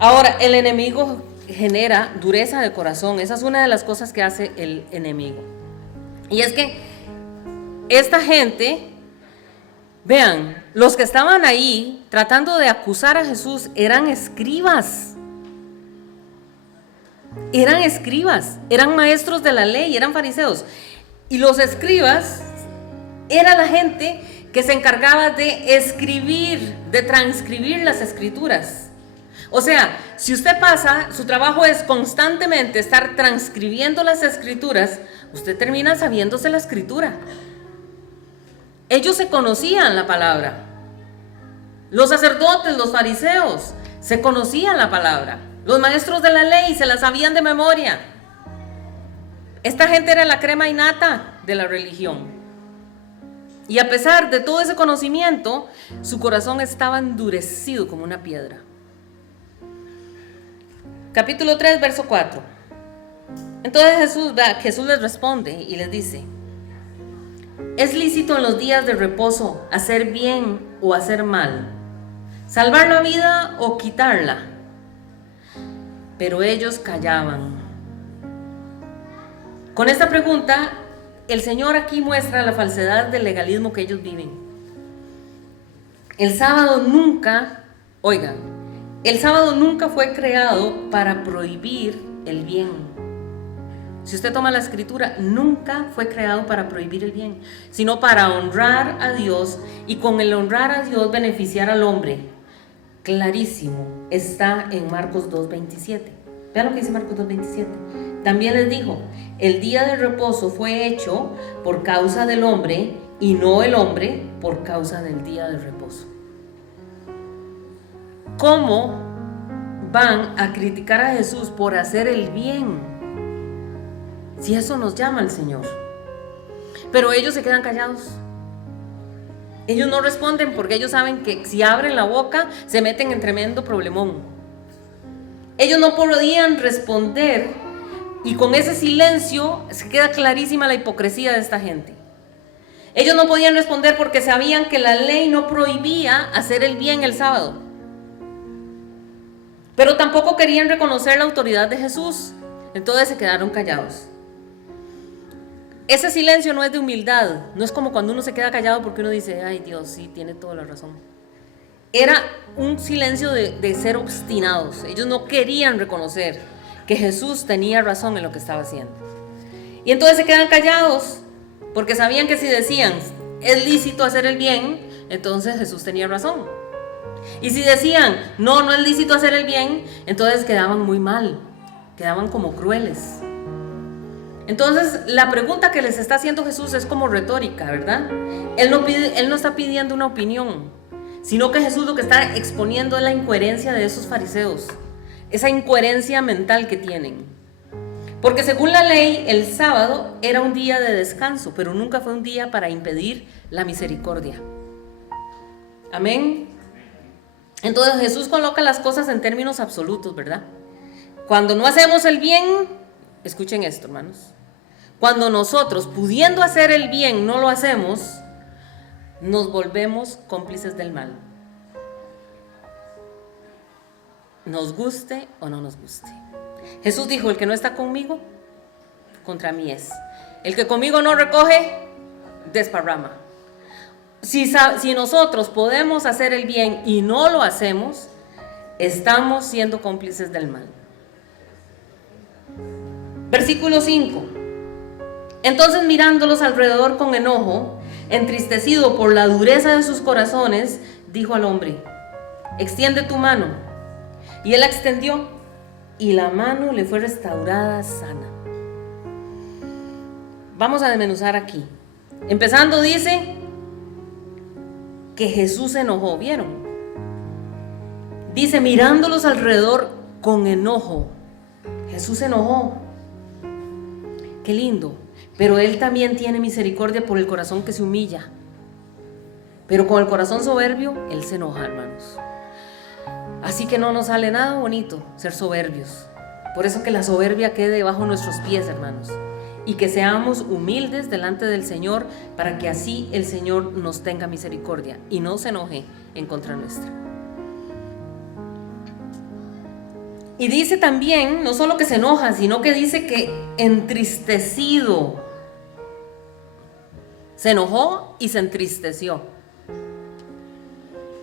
Ahora, el enemigo genera dureza de corazón. Esa es una de las cosas que hace el enemigo. Y es que esta gente, vean, los que estaban ahí tratando de acusar a Jesús eran escribas. Eran maestros de la ley, eran fariseos. Y los escribas era la gente que se encargaba de escribir, de transcribir las escrituras. O sea, si usted pasa, su trabajo es constantemente estar transcribiendo las escrituras, usted termina sabiéndose la escritura. Ellos se conocían la palabra. Los sacerdotes, los fariseos, se conocían la palabra. Los maestros de la ley se la sabían de memoria. Esta gente era la crema innata de la religión. Y a pesar de todo ese conocimiento, su corazón estaba endurecido como una piedra. Capítulo 3, verso 4. Entonces Jesús les responde y les dice: ¿es lícito en los días de reposo hacer bien o hacer mal? ¿Salvar la vida o quitarla? Pero ellos callaban. Con esta pregunta, el Señor aquí muestra la falsedad del legalismo que ellos viven. El sábado nunca, oigan, el sábado nunca fue creado para prohibir el bien. Si usted toma la escritura, nunca fue creado para prohibir el bien, sino para honrar a Dios y con el honrar a Dios beneficiar al hombre. Clarísimo, está en Marcos 2:27. Vean lo que dice Marcos 2:27. También les dijo, el día del reposo fue hecho por causa del hombre y no el hombre por causa del día del reposo. ¿Cómo van a criticar a Jesús por hacer el bien? Si eso nos llama al Señor. Pero ellos se quedan callados. Ellos no responden porque ellos saben que si abren la boca se meten en tremendo problemón. Ellos no podían responder y con ese silencio se queda clarísima la hipocresía de esta gente. Ellos no podían responder porque sabían que la ley no prohibía hacer el bien el sábado. Pero tampoco querían reconocer la autoridad de Jesús. Entonces se quedaron callados. Ese silencio no es de humildad, no es como cuando uno se queda callado porque uno dice, ay Dios, sí, tiene toda la razón. Era un silencio de ser obstinados. Ellos no querían reconocer que Jesús tenía razón en lo que estaba haciendo. Y entonces se quedan callados porque sabían que si decían, es lícito hacer el bien, entonces Jesús tenía razón. Y si decían, no, no es lícito hacer el bien, entonces quedaban muy mal, quedaban como crueles. Entonces, la pregunta que les está haciendo Jesús es como retórica, ¿verdad? Él no está pidiendo una opinión, sino que Jesús lo que está exponiendo es la incoherencia de esos fariseos, esa incoherencia mental que tienen. Porque según la ley, el sábado era un día de descanso, pero nunca fue un día para impedir la misericordia. Amén. Entonces Jesús coloca las cosas en términos absolutos, ¿verdad? Cuando no hacemos el bien, escuchen esto, hermanos. Cuando nosotros, pudiendo hacer el bien, no lo hacemos, nos volvemos cómplices del mal. Nos guste o no nos guste. Jesús dijo, el que no está conmigo, contra mí es. El que conmigo no recoge, desparrama. Si nosotros podemos hacer el bien y no lo hacemos, estamos siendo cómplices del mal. Versículo 5. Entonces mirándolos alrededor con enojo, entristecido por la dureza de sus corazones, dijo al hombre, extiende tu mano. Y él la extendió, y la mano le fue restaurada sana. Vamos a desmenuzar aquí. Empezando dice que Jesús se enojó, ¿vieron? Dice mirándolos alrededor con enojo. Jesús se enojó. Qué lindo. Pero Él también tiene misericordia por el corazón que se humilla. Pero con el corazón soberbio, Él se enoja, hermanos. Así que no nos sale nada bonito ser soberbios. Por eso que la soberbia quede debajo de nuestros pies, hermanos. Y que seamos humildes delante del Señor para que así el Señor nos tenga misericordia y no se enoje en contra nuestra. Y dice también, no solo que se enoja, sino que dice que entristecido. Se enojó y se entristeció.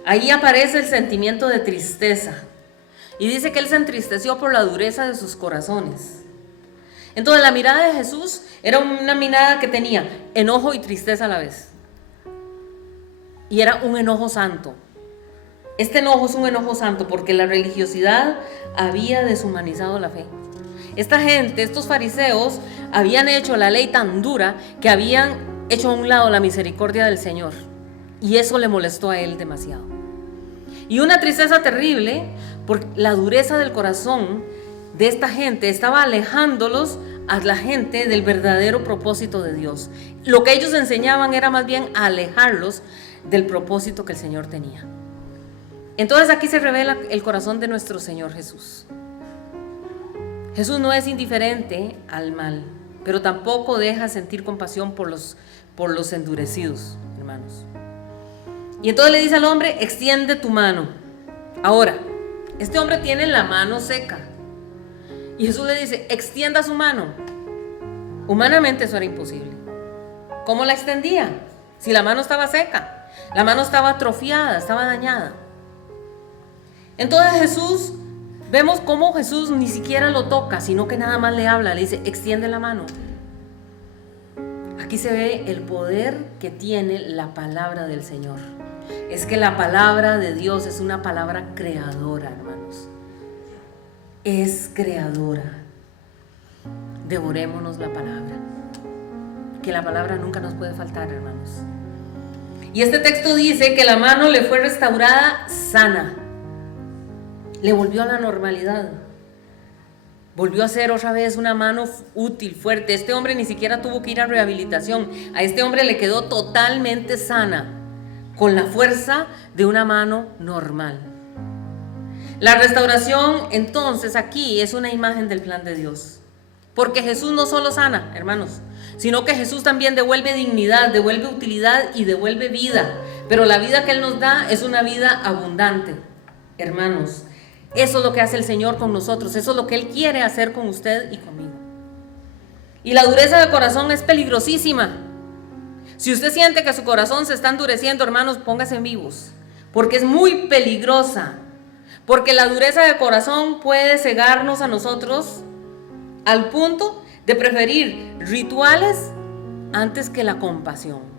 Ahí aparece el sentimiento de tristeza. Y dice que él se entristeció por la dureza de sus corazones. Entonces la mirada de Jesús era una mirada que tenía enojo y tristeza a la vez. Y era un enojo santo. Este enojo es un enojo santo porque la religiosidad había deshumanizado la fe. Esta gente, estos fariseos, habían hecho la ley tan dura que habían hecho a un lado la misericordia del Señor. Y eso le molestó a él demasiado. Y una tristeza terrible por la dureza del corazón de esta gente estaba alejándolos a la gente del verdadero propósito de Dios. Lo que ellos enseñaban era más bien alejarlos del propósito que el Señor tenía. Entonces aquí se revela el corazón de nuestro Señor Jesús. Jesús no es indiferente al mal, pero tampoco deja sentir compasión por los endurecidos, hermanos. Y entonces le dice al hombre, extiende tu mano. Ahora, este hombre tiene la mano seca. Y Jesús le dice, extienda su mano. Humanamente eso era imposible. ¿Cómo la extendía? Si la mano estaba seca, la mano estaba atrofiada, estaba dañada. Entonces Jesús, vemos cómo Jesús ni siquiera lo toca, sino que nada más le habla, le dice, extiende la mano. Aquí se ve el poder que tiene la palabra del Señor. Es que la palabra de Dios es una palabra creadora, hermanos. Es creadora. Devorémonos la palabra. Que la palabra nunca nos puede faltar, hermanos. Y este texto dice que la mano le fue restaurada sana. Le volvió a la normalidad. Volvió a ser otra vez una mano útil, fuerte. Este hombre ni siquiera tuvo que ir a rehabilitación. A este hombre le quedó totalmente sana, con la fuerza de una mano normal. La restauración, entonces, aquí es una imagen del plan de Dios. Porque Jesús no solo sana, hermanos, sino que Jesús también devuelve dignidad, devuelve utilidad y devuelve vida. Pero la vida que Él nos da es una vida abundante, hermanos. Eso es lo que hace el Señor con nosotros. Eso es lo que Él quiere hacer con usted y conmigo. Y la dureza de corazón es peligrosísima. Si usted siente que su corazón se está endureciendo, hermanos, póngase en vivos. Porque es muy peligrosa. Porque la dureza de corazón puede cegarnos a nosotros al punto de preferir rituales antes que la compasión.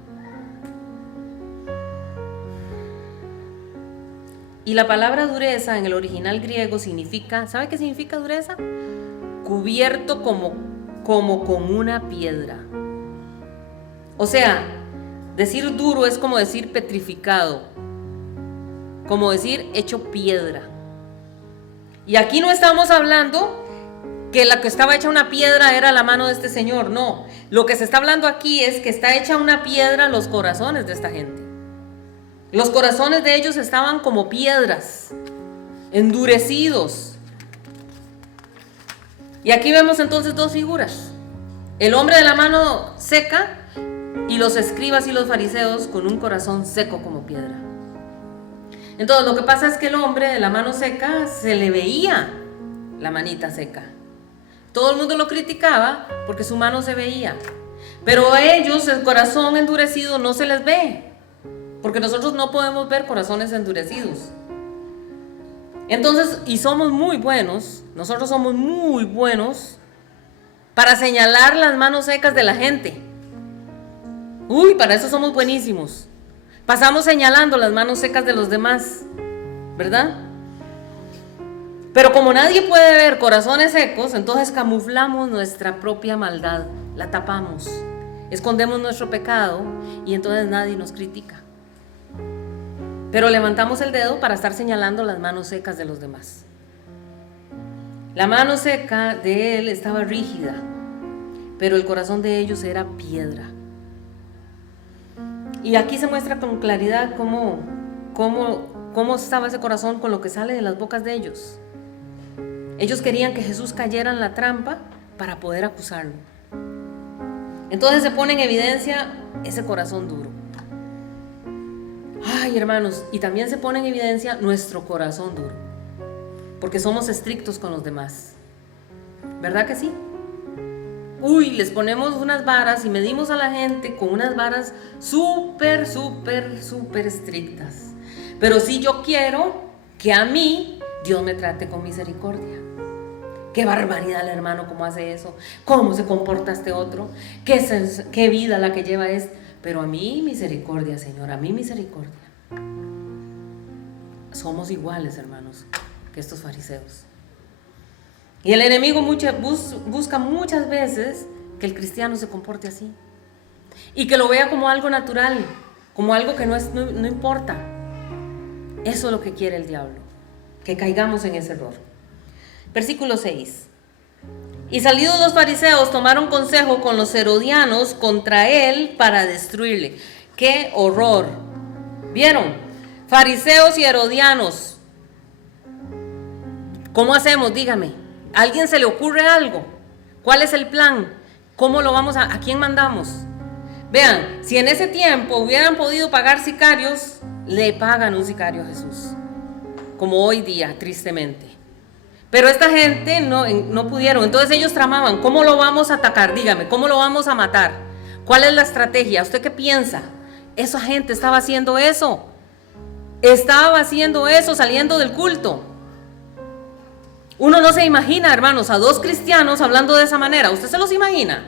Y la palabra dureza en el original griego significa, ¿sabe qué significa dureza? Cubierto como con una piedra. O sea, decir duro es como decir petrificado, como decir hecho piedra. Y aquí no estamos hablando que la que estaba hecha una piedra era la mano de este señor, no. Lo que se está hablando aquí es que está hecha una piedra los corazones de esta gente. Los corazones de ellos estaban como piedras, endurecidos. Y aquí vemos entonces dos figuras: el hombre de la mano seca y los escribas y los fariseos con un corazón seco como piedra. Entonces lo que pasa es que el hombre de la mano seca se le veía la manita seca. Todo el mundo lo criticaba porque su mano se veía, pero a ellos el corazón endurecido no se les ve. Porque nosotros no podemos ver corazones endurecidos. Entonces, y somos muy buenos, nosotros somos muy buenos para señalar las manos secas de la gente. Uy, para eso somos buenísimos. Pasamos señalando las manos secas de los demás, ¿verdad? Pero como nadie puede ver corazones secos, entonces camuflamos nuestra propia maldad, la tapamos, escondemos nuestro pecado y entonces nadie nos critica. Pero levantamos el dedo para estar señalando las manos secas de los demás. La mano seca de él estaba rígida, pero el corazón de ellos era piedra. Y aquí se muestra con claridad cómo estaba ese corazón con lo que sale de las bocas de ellos. Ellos querían que Jesús cayera en la trampa para poder acusarlo. Entonces se pone en evidencia ese corazón duro. Ay, hermanos, y también se pone en evidencia nuestro corazón duro, porque somos estrictos con los demás, ¿verdad que sí? Uy, les ponemos unas varas y medimos a la gente con unas varas súper estrictas. Pero si yo quiero que a mí Dios me trate con misericordia. Qué barbaridad el hermano, cómo hace eso, cómo se comporta este otro, qué vida la que lleva este. Pero a mí misericordia, Señor, a mí misericordia. Somos iguales, hermanos, que estos fariseos. Y el enemigo busca muchas veces que el cristiano se comporte así. Y que lo vea como algo natural, como algo que no importa. Eso es lo que quiere el diablo, que caigamos en ese error. Versículo 6. Y salidos los fariseos tomaron consejo con los herodianos contra él para destruirle. ¡Qué horror! ¿Vieron? Fariseos y herodianos. ¿Cómo hacemos? Dígame. ¿A alguien se le ocurre algo? ¿Cuál es el plan? ¿Cómo lo vamos a quién mandamos? Vean, si en ese tiempo hubieran podido pagar sicarios, le pagan un sicario a Jesús. Como hoy día, tristemente. Pero esta gente no pudieron. Entonces ellos tramaban, ¿cómo lo vamos a atacar? Dígame, ¿cómo lo vamos a matar? ¿Cuál es la estrategia? ¿Usted qué piensa? Esa gente estaba haciendo eso. Estaba haciendo eso saliendo del culto. Uno no se imagina, hermanos, a dos cristianos hablando de esa manera. ¿Usted se los imagina?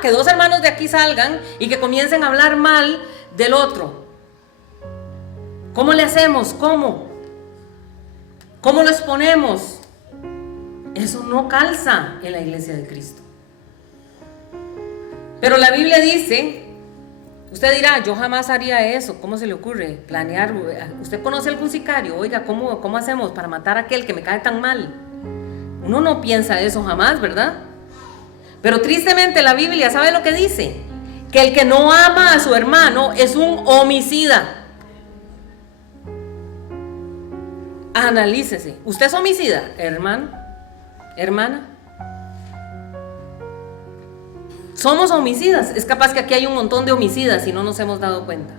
Que dos hermanos de aquí salgan y que comiencen a hablar mal del otro. ¿Cómo le hacemos? ¿Cómo lo exponemos? Eso no calza en la iglesia de Cristo. Pero la Biblia dice, usted dirá, yo jamás haría eso. ¿Cómo se le ocurre planear? ¿Usted conoce algún sicario? Oiga, ¿cómo hacemos para matar a aquel que me cae tan mal? Uno no piensa eso jamás, ¿verdad? Pero tristemente la Biblia, ¿sabe lo que dice? Que el que no ama a su hermano es un homicida. Analícese. ¿Usted es homicida, hermano? ¿Hermana? Somos homicidas. Es capaz que aquí hay un montón de homicidas y no nos hemos dado cuenta.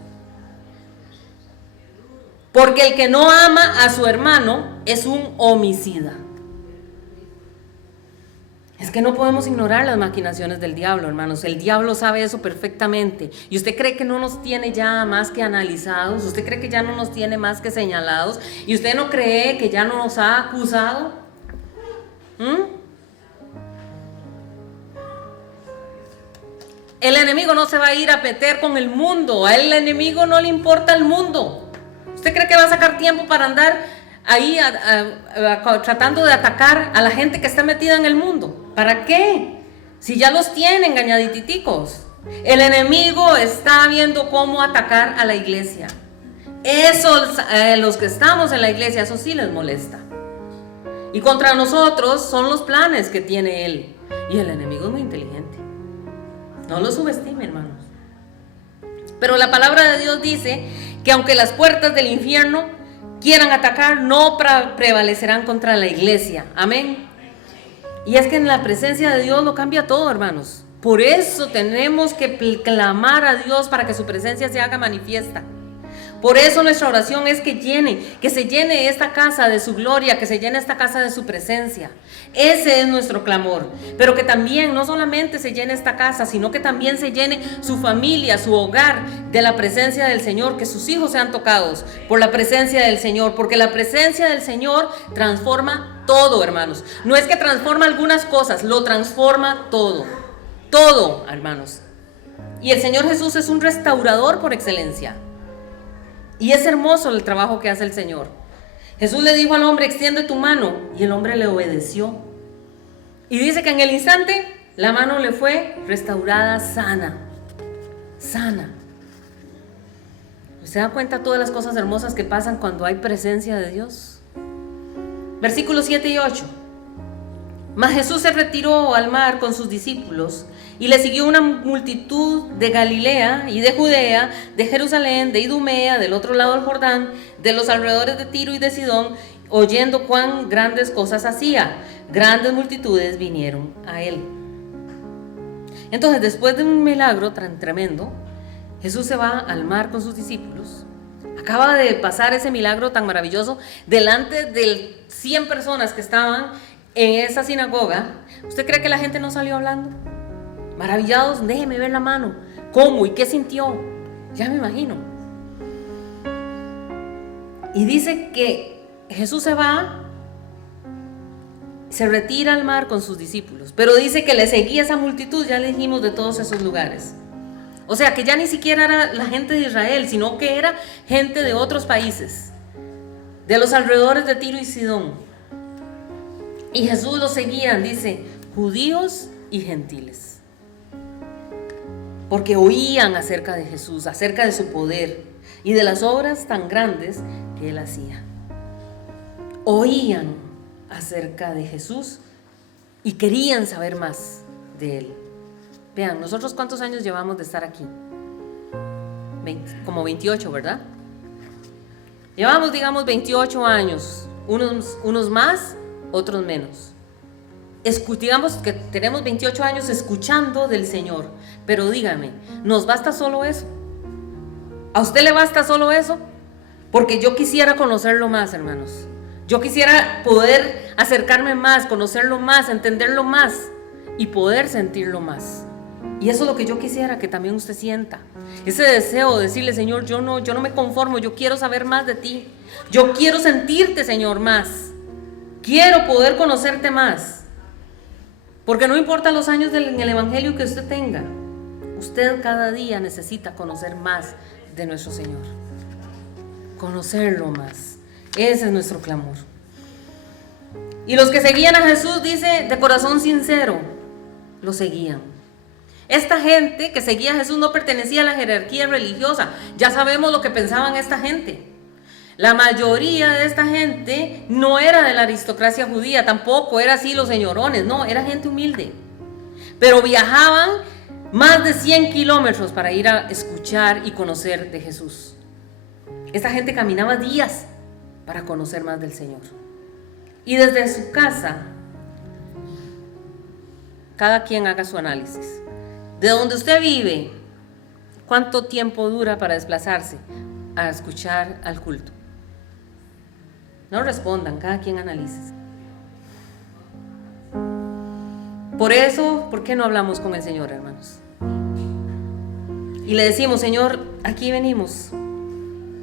Porque el que no ama a su hermano es un homicida. Es que no podemos ignorar las maquinaciones del diablo, hermanos. El diablo sabe eso perfectamente. ¿Y usted cree que no nos tiene ya más que analizados? ¿Usted cree que ya no nos tiene más que señalados? ¿Y usted no cree que ya no nos ha acusado? El enemigo no se va a ir a meter con el mundo. A el enemigo no le importa el mundo. ¿Usted cree que va a sacar tiempo para andar ahí tratando de atacar a la gente que está metida en el mundo? ¿Para qué? Si ya los tiene engañaditicos. El enemigo está viendo cómo atacar a la iglesia. Eso, los que estamos en la iglesia, eso sí les molesta. Y contra nosotros son los planes que tiene él. Y el enemigo es muy inteligente. No lo subestime, hermanos. Pero la palabra de Dios dice que aunque las puertas del infierno quieran atacar, no prevalecerán contra la iglesia. Amén. Y es que en la presencia de Dios lo cambia todo, hermanos. Por eso tenemos que clamar a Dios para que su presencia se haga manifiesta. Por eso nuestra oración es que se llene esta casa de su gloria, que se llene esta casa de su presencia. Ese es nuestro clamor. Pero que también no solamente se llene esta casa, sino que también se llene su familia, su hogar de la presencia del Señor, que sus hijos sean tocados por la presencia del Señor, porque la presencia del Señor transforma todo, hermanos. No es que transforma algunas cosas, lo transforma todo. Todo, hermanos. Y el Señor Jesús es un restaurador por excelencia. Y es hermoso el trabajo que hace el Señor. Jesús le dijo al hombre, extiende tu mano, y el hombre le obedeció. Y dice que en el instante la mano le fue restaurada sana. Sana. ¿Se da cuenta todas las cosas hermosas que pasan cuando hay presencia de Dios? Versículos 7 y 8. Mas Jesús se retiró al mar con sus discípulos, y le siguió una multitud de Galilea y de Judea, de Jerusalén, de Idumea, del otro lado del Jordán, de los alrededores de Tiro y de Sidón, oyendo cuán grandes cosas hacía. Grandes multitudes vinieron a él. Entonces, después de un milagro tan tremendo, Jesús se va al mar con sus discípulos. Acaba de pasar ese milagro tan maravilloso delante de 100 personas que estaban en esa sinagoga. ¿Usted cree que la gente no salió hablando? Maravillados, déjeme ver la mano. ¿Cómo y qué sintió? Ya me imagino. Y dice que Jesús se va, se retira al mar con sus discípulos, pero dice que le seguía esa multitud, ya le dijimos, de todos esos lugares. O sea que ya ni siquiera era la gente de Israel, sino que era gente de otros países, de los alrededores de Tiro y Sidón. Y Jesús los seguían, dice, judíos y gentiles. Porque oían acerca de Jesús, acerca de su poder y de las obras tan grandes que él hacía. Oían acerca de Jesús y querían saber más de él. Vean, nosotros ¿cuántos años llevamos de estar aquí? Como 28, ¿verdad? Llevamos, digamos, 28 años, unos más, otros menos. Digamos que tenemos 28 años escuchando del Señor, pero dígame, ¿nos basta solo eso? ¿A usted le basta solo eso? Porque yo quisiera conocerlo más, hermanos. Yo quisiera poder acercarme más, conocerlo más, entenderlo más y poder sentirlo más. Y eso es lo que yo quisiera que también usted sienta. Ese deseo de decirle: Señor, yo no me conformo, yo quiero saber más de ti. Yo quiero sentirte, Señor, más. Quiero poder conocerte más. Porque no importa los años en el evangelio que usted tenga, usted cada día necesita conocer más de nuestro Señor. Conocerlo más. Ese es nuestro clamor. Y los que seguían a Jesús, dice, de corazón sincero, lo seguían. Esta gente que seguía a Jesús no pertenecía a la jerarquía religiosa. Ya sabemos lo que pensaban esta gente. La mayoría de esta gente no era de la aristocracia judía, tampoco era así los señorones, no, era gente humilde. Pero viajaban más de 100 kilómetros para ir a escuchar y conocer de Jesús. Esta gente caminaba días para conocer más del Señor. Y desde su casa, cada quien haga su análisis. De donde usted vive, ¿cuánto tiempo dura para desplazarse a escuchar al culto? No respondan, cada quien analice. Por eso, ¿por qué no hablamos con el Señor, hermanos? Y le decimos: Señor, aquí venimos.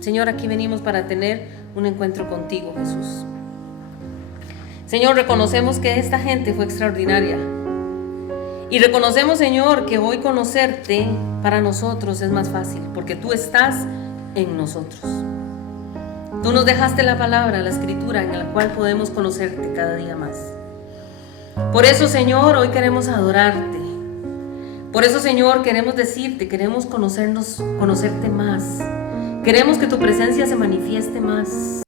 Señor, aquí venimos para tener un encuentro contigo, Jesús. Señor, reconocemos que esta gente fue extraordinaria. Y reconocemos, Señor, que hoy conocerte para nosotros es más fácil, porque tú estás en nosotros. Tú nos dejaste la palabra, la escritura, en la cual podemos conocerte cada día más. Por eso, Señor, hoy queremos adorarte. Por eso, Señor, queremos decirte, queremos conocerte más. Queremos que tu presencia se manifieste más.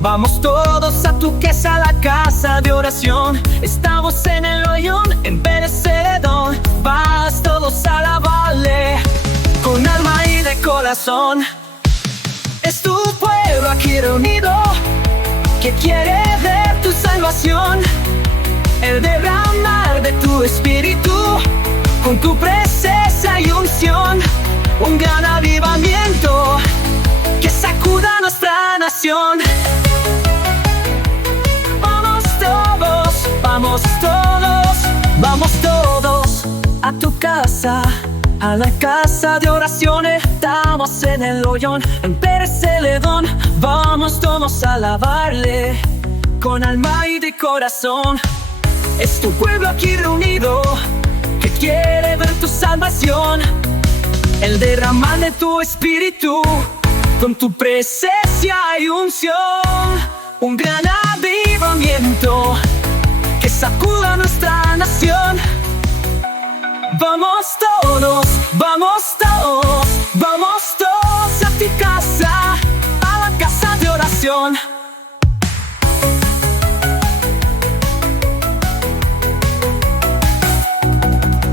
Vamos todos a tu casa, la casa de oración. Estamos en el hoyón, en Perecedón. Vas todos a alabarle con alma y de corazón. Es tu pueblo aquí reunido, que quiere ver tu salvación. El derramar de tu espíritu, con tu presencia y unción. Un gran avivamiento que sacuda nuestra nación. Vamos todos a tu casa, a la casa de oración. Estamos en el hoyón, en Perecedón. Vamos todos a alabarle con alma y de corazón. Es tu pueblo aquí reunido, que quiere ver tu salvación. El derramar de tu espíritu, con tu presencia y unción. Un gran avivamiento que sacuda nuestra nación. Vamos todos, vamos todos, vamos todos a tu casa, a la casa de oración.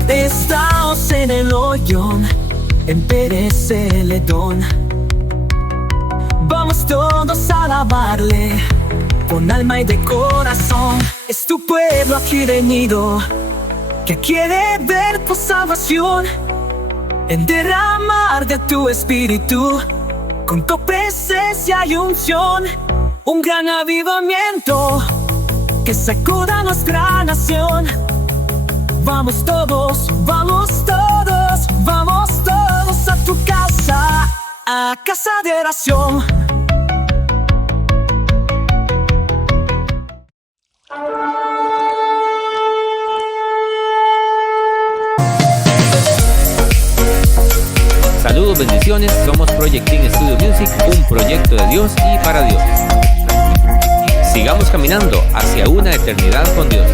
Estamos en el hoyón, en Perecedón. Vamos todos a alabarle con alma y de corazón. Es tu pueblo aquí reunido, que quiere ver tu salvación. El derramar de tu espíritu, con tu presencia y unción. Un gran avivamiento que sacuda nuestra nación. Vamos todos, vamos todos, vamos todos a tu casa, a casa de oración. Saludos, bendiciones, somos Project King Studio Music, un proyecto de Dios y para Dios. Sigamos caminando hacia una eternidad con Dios.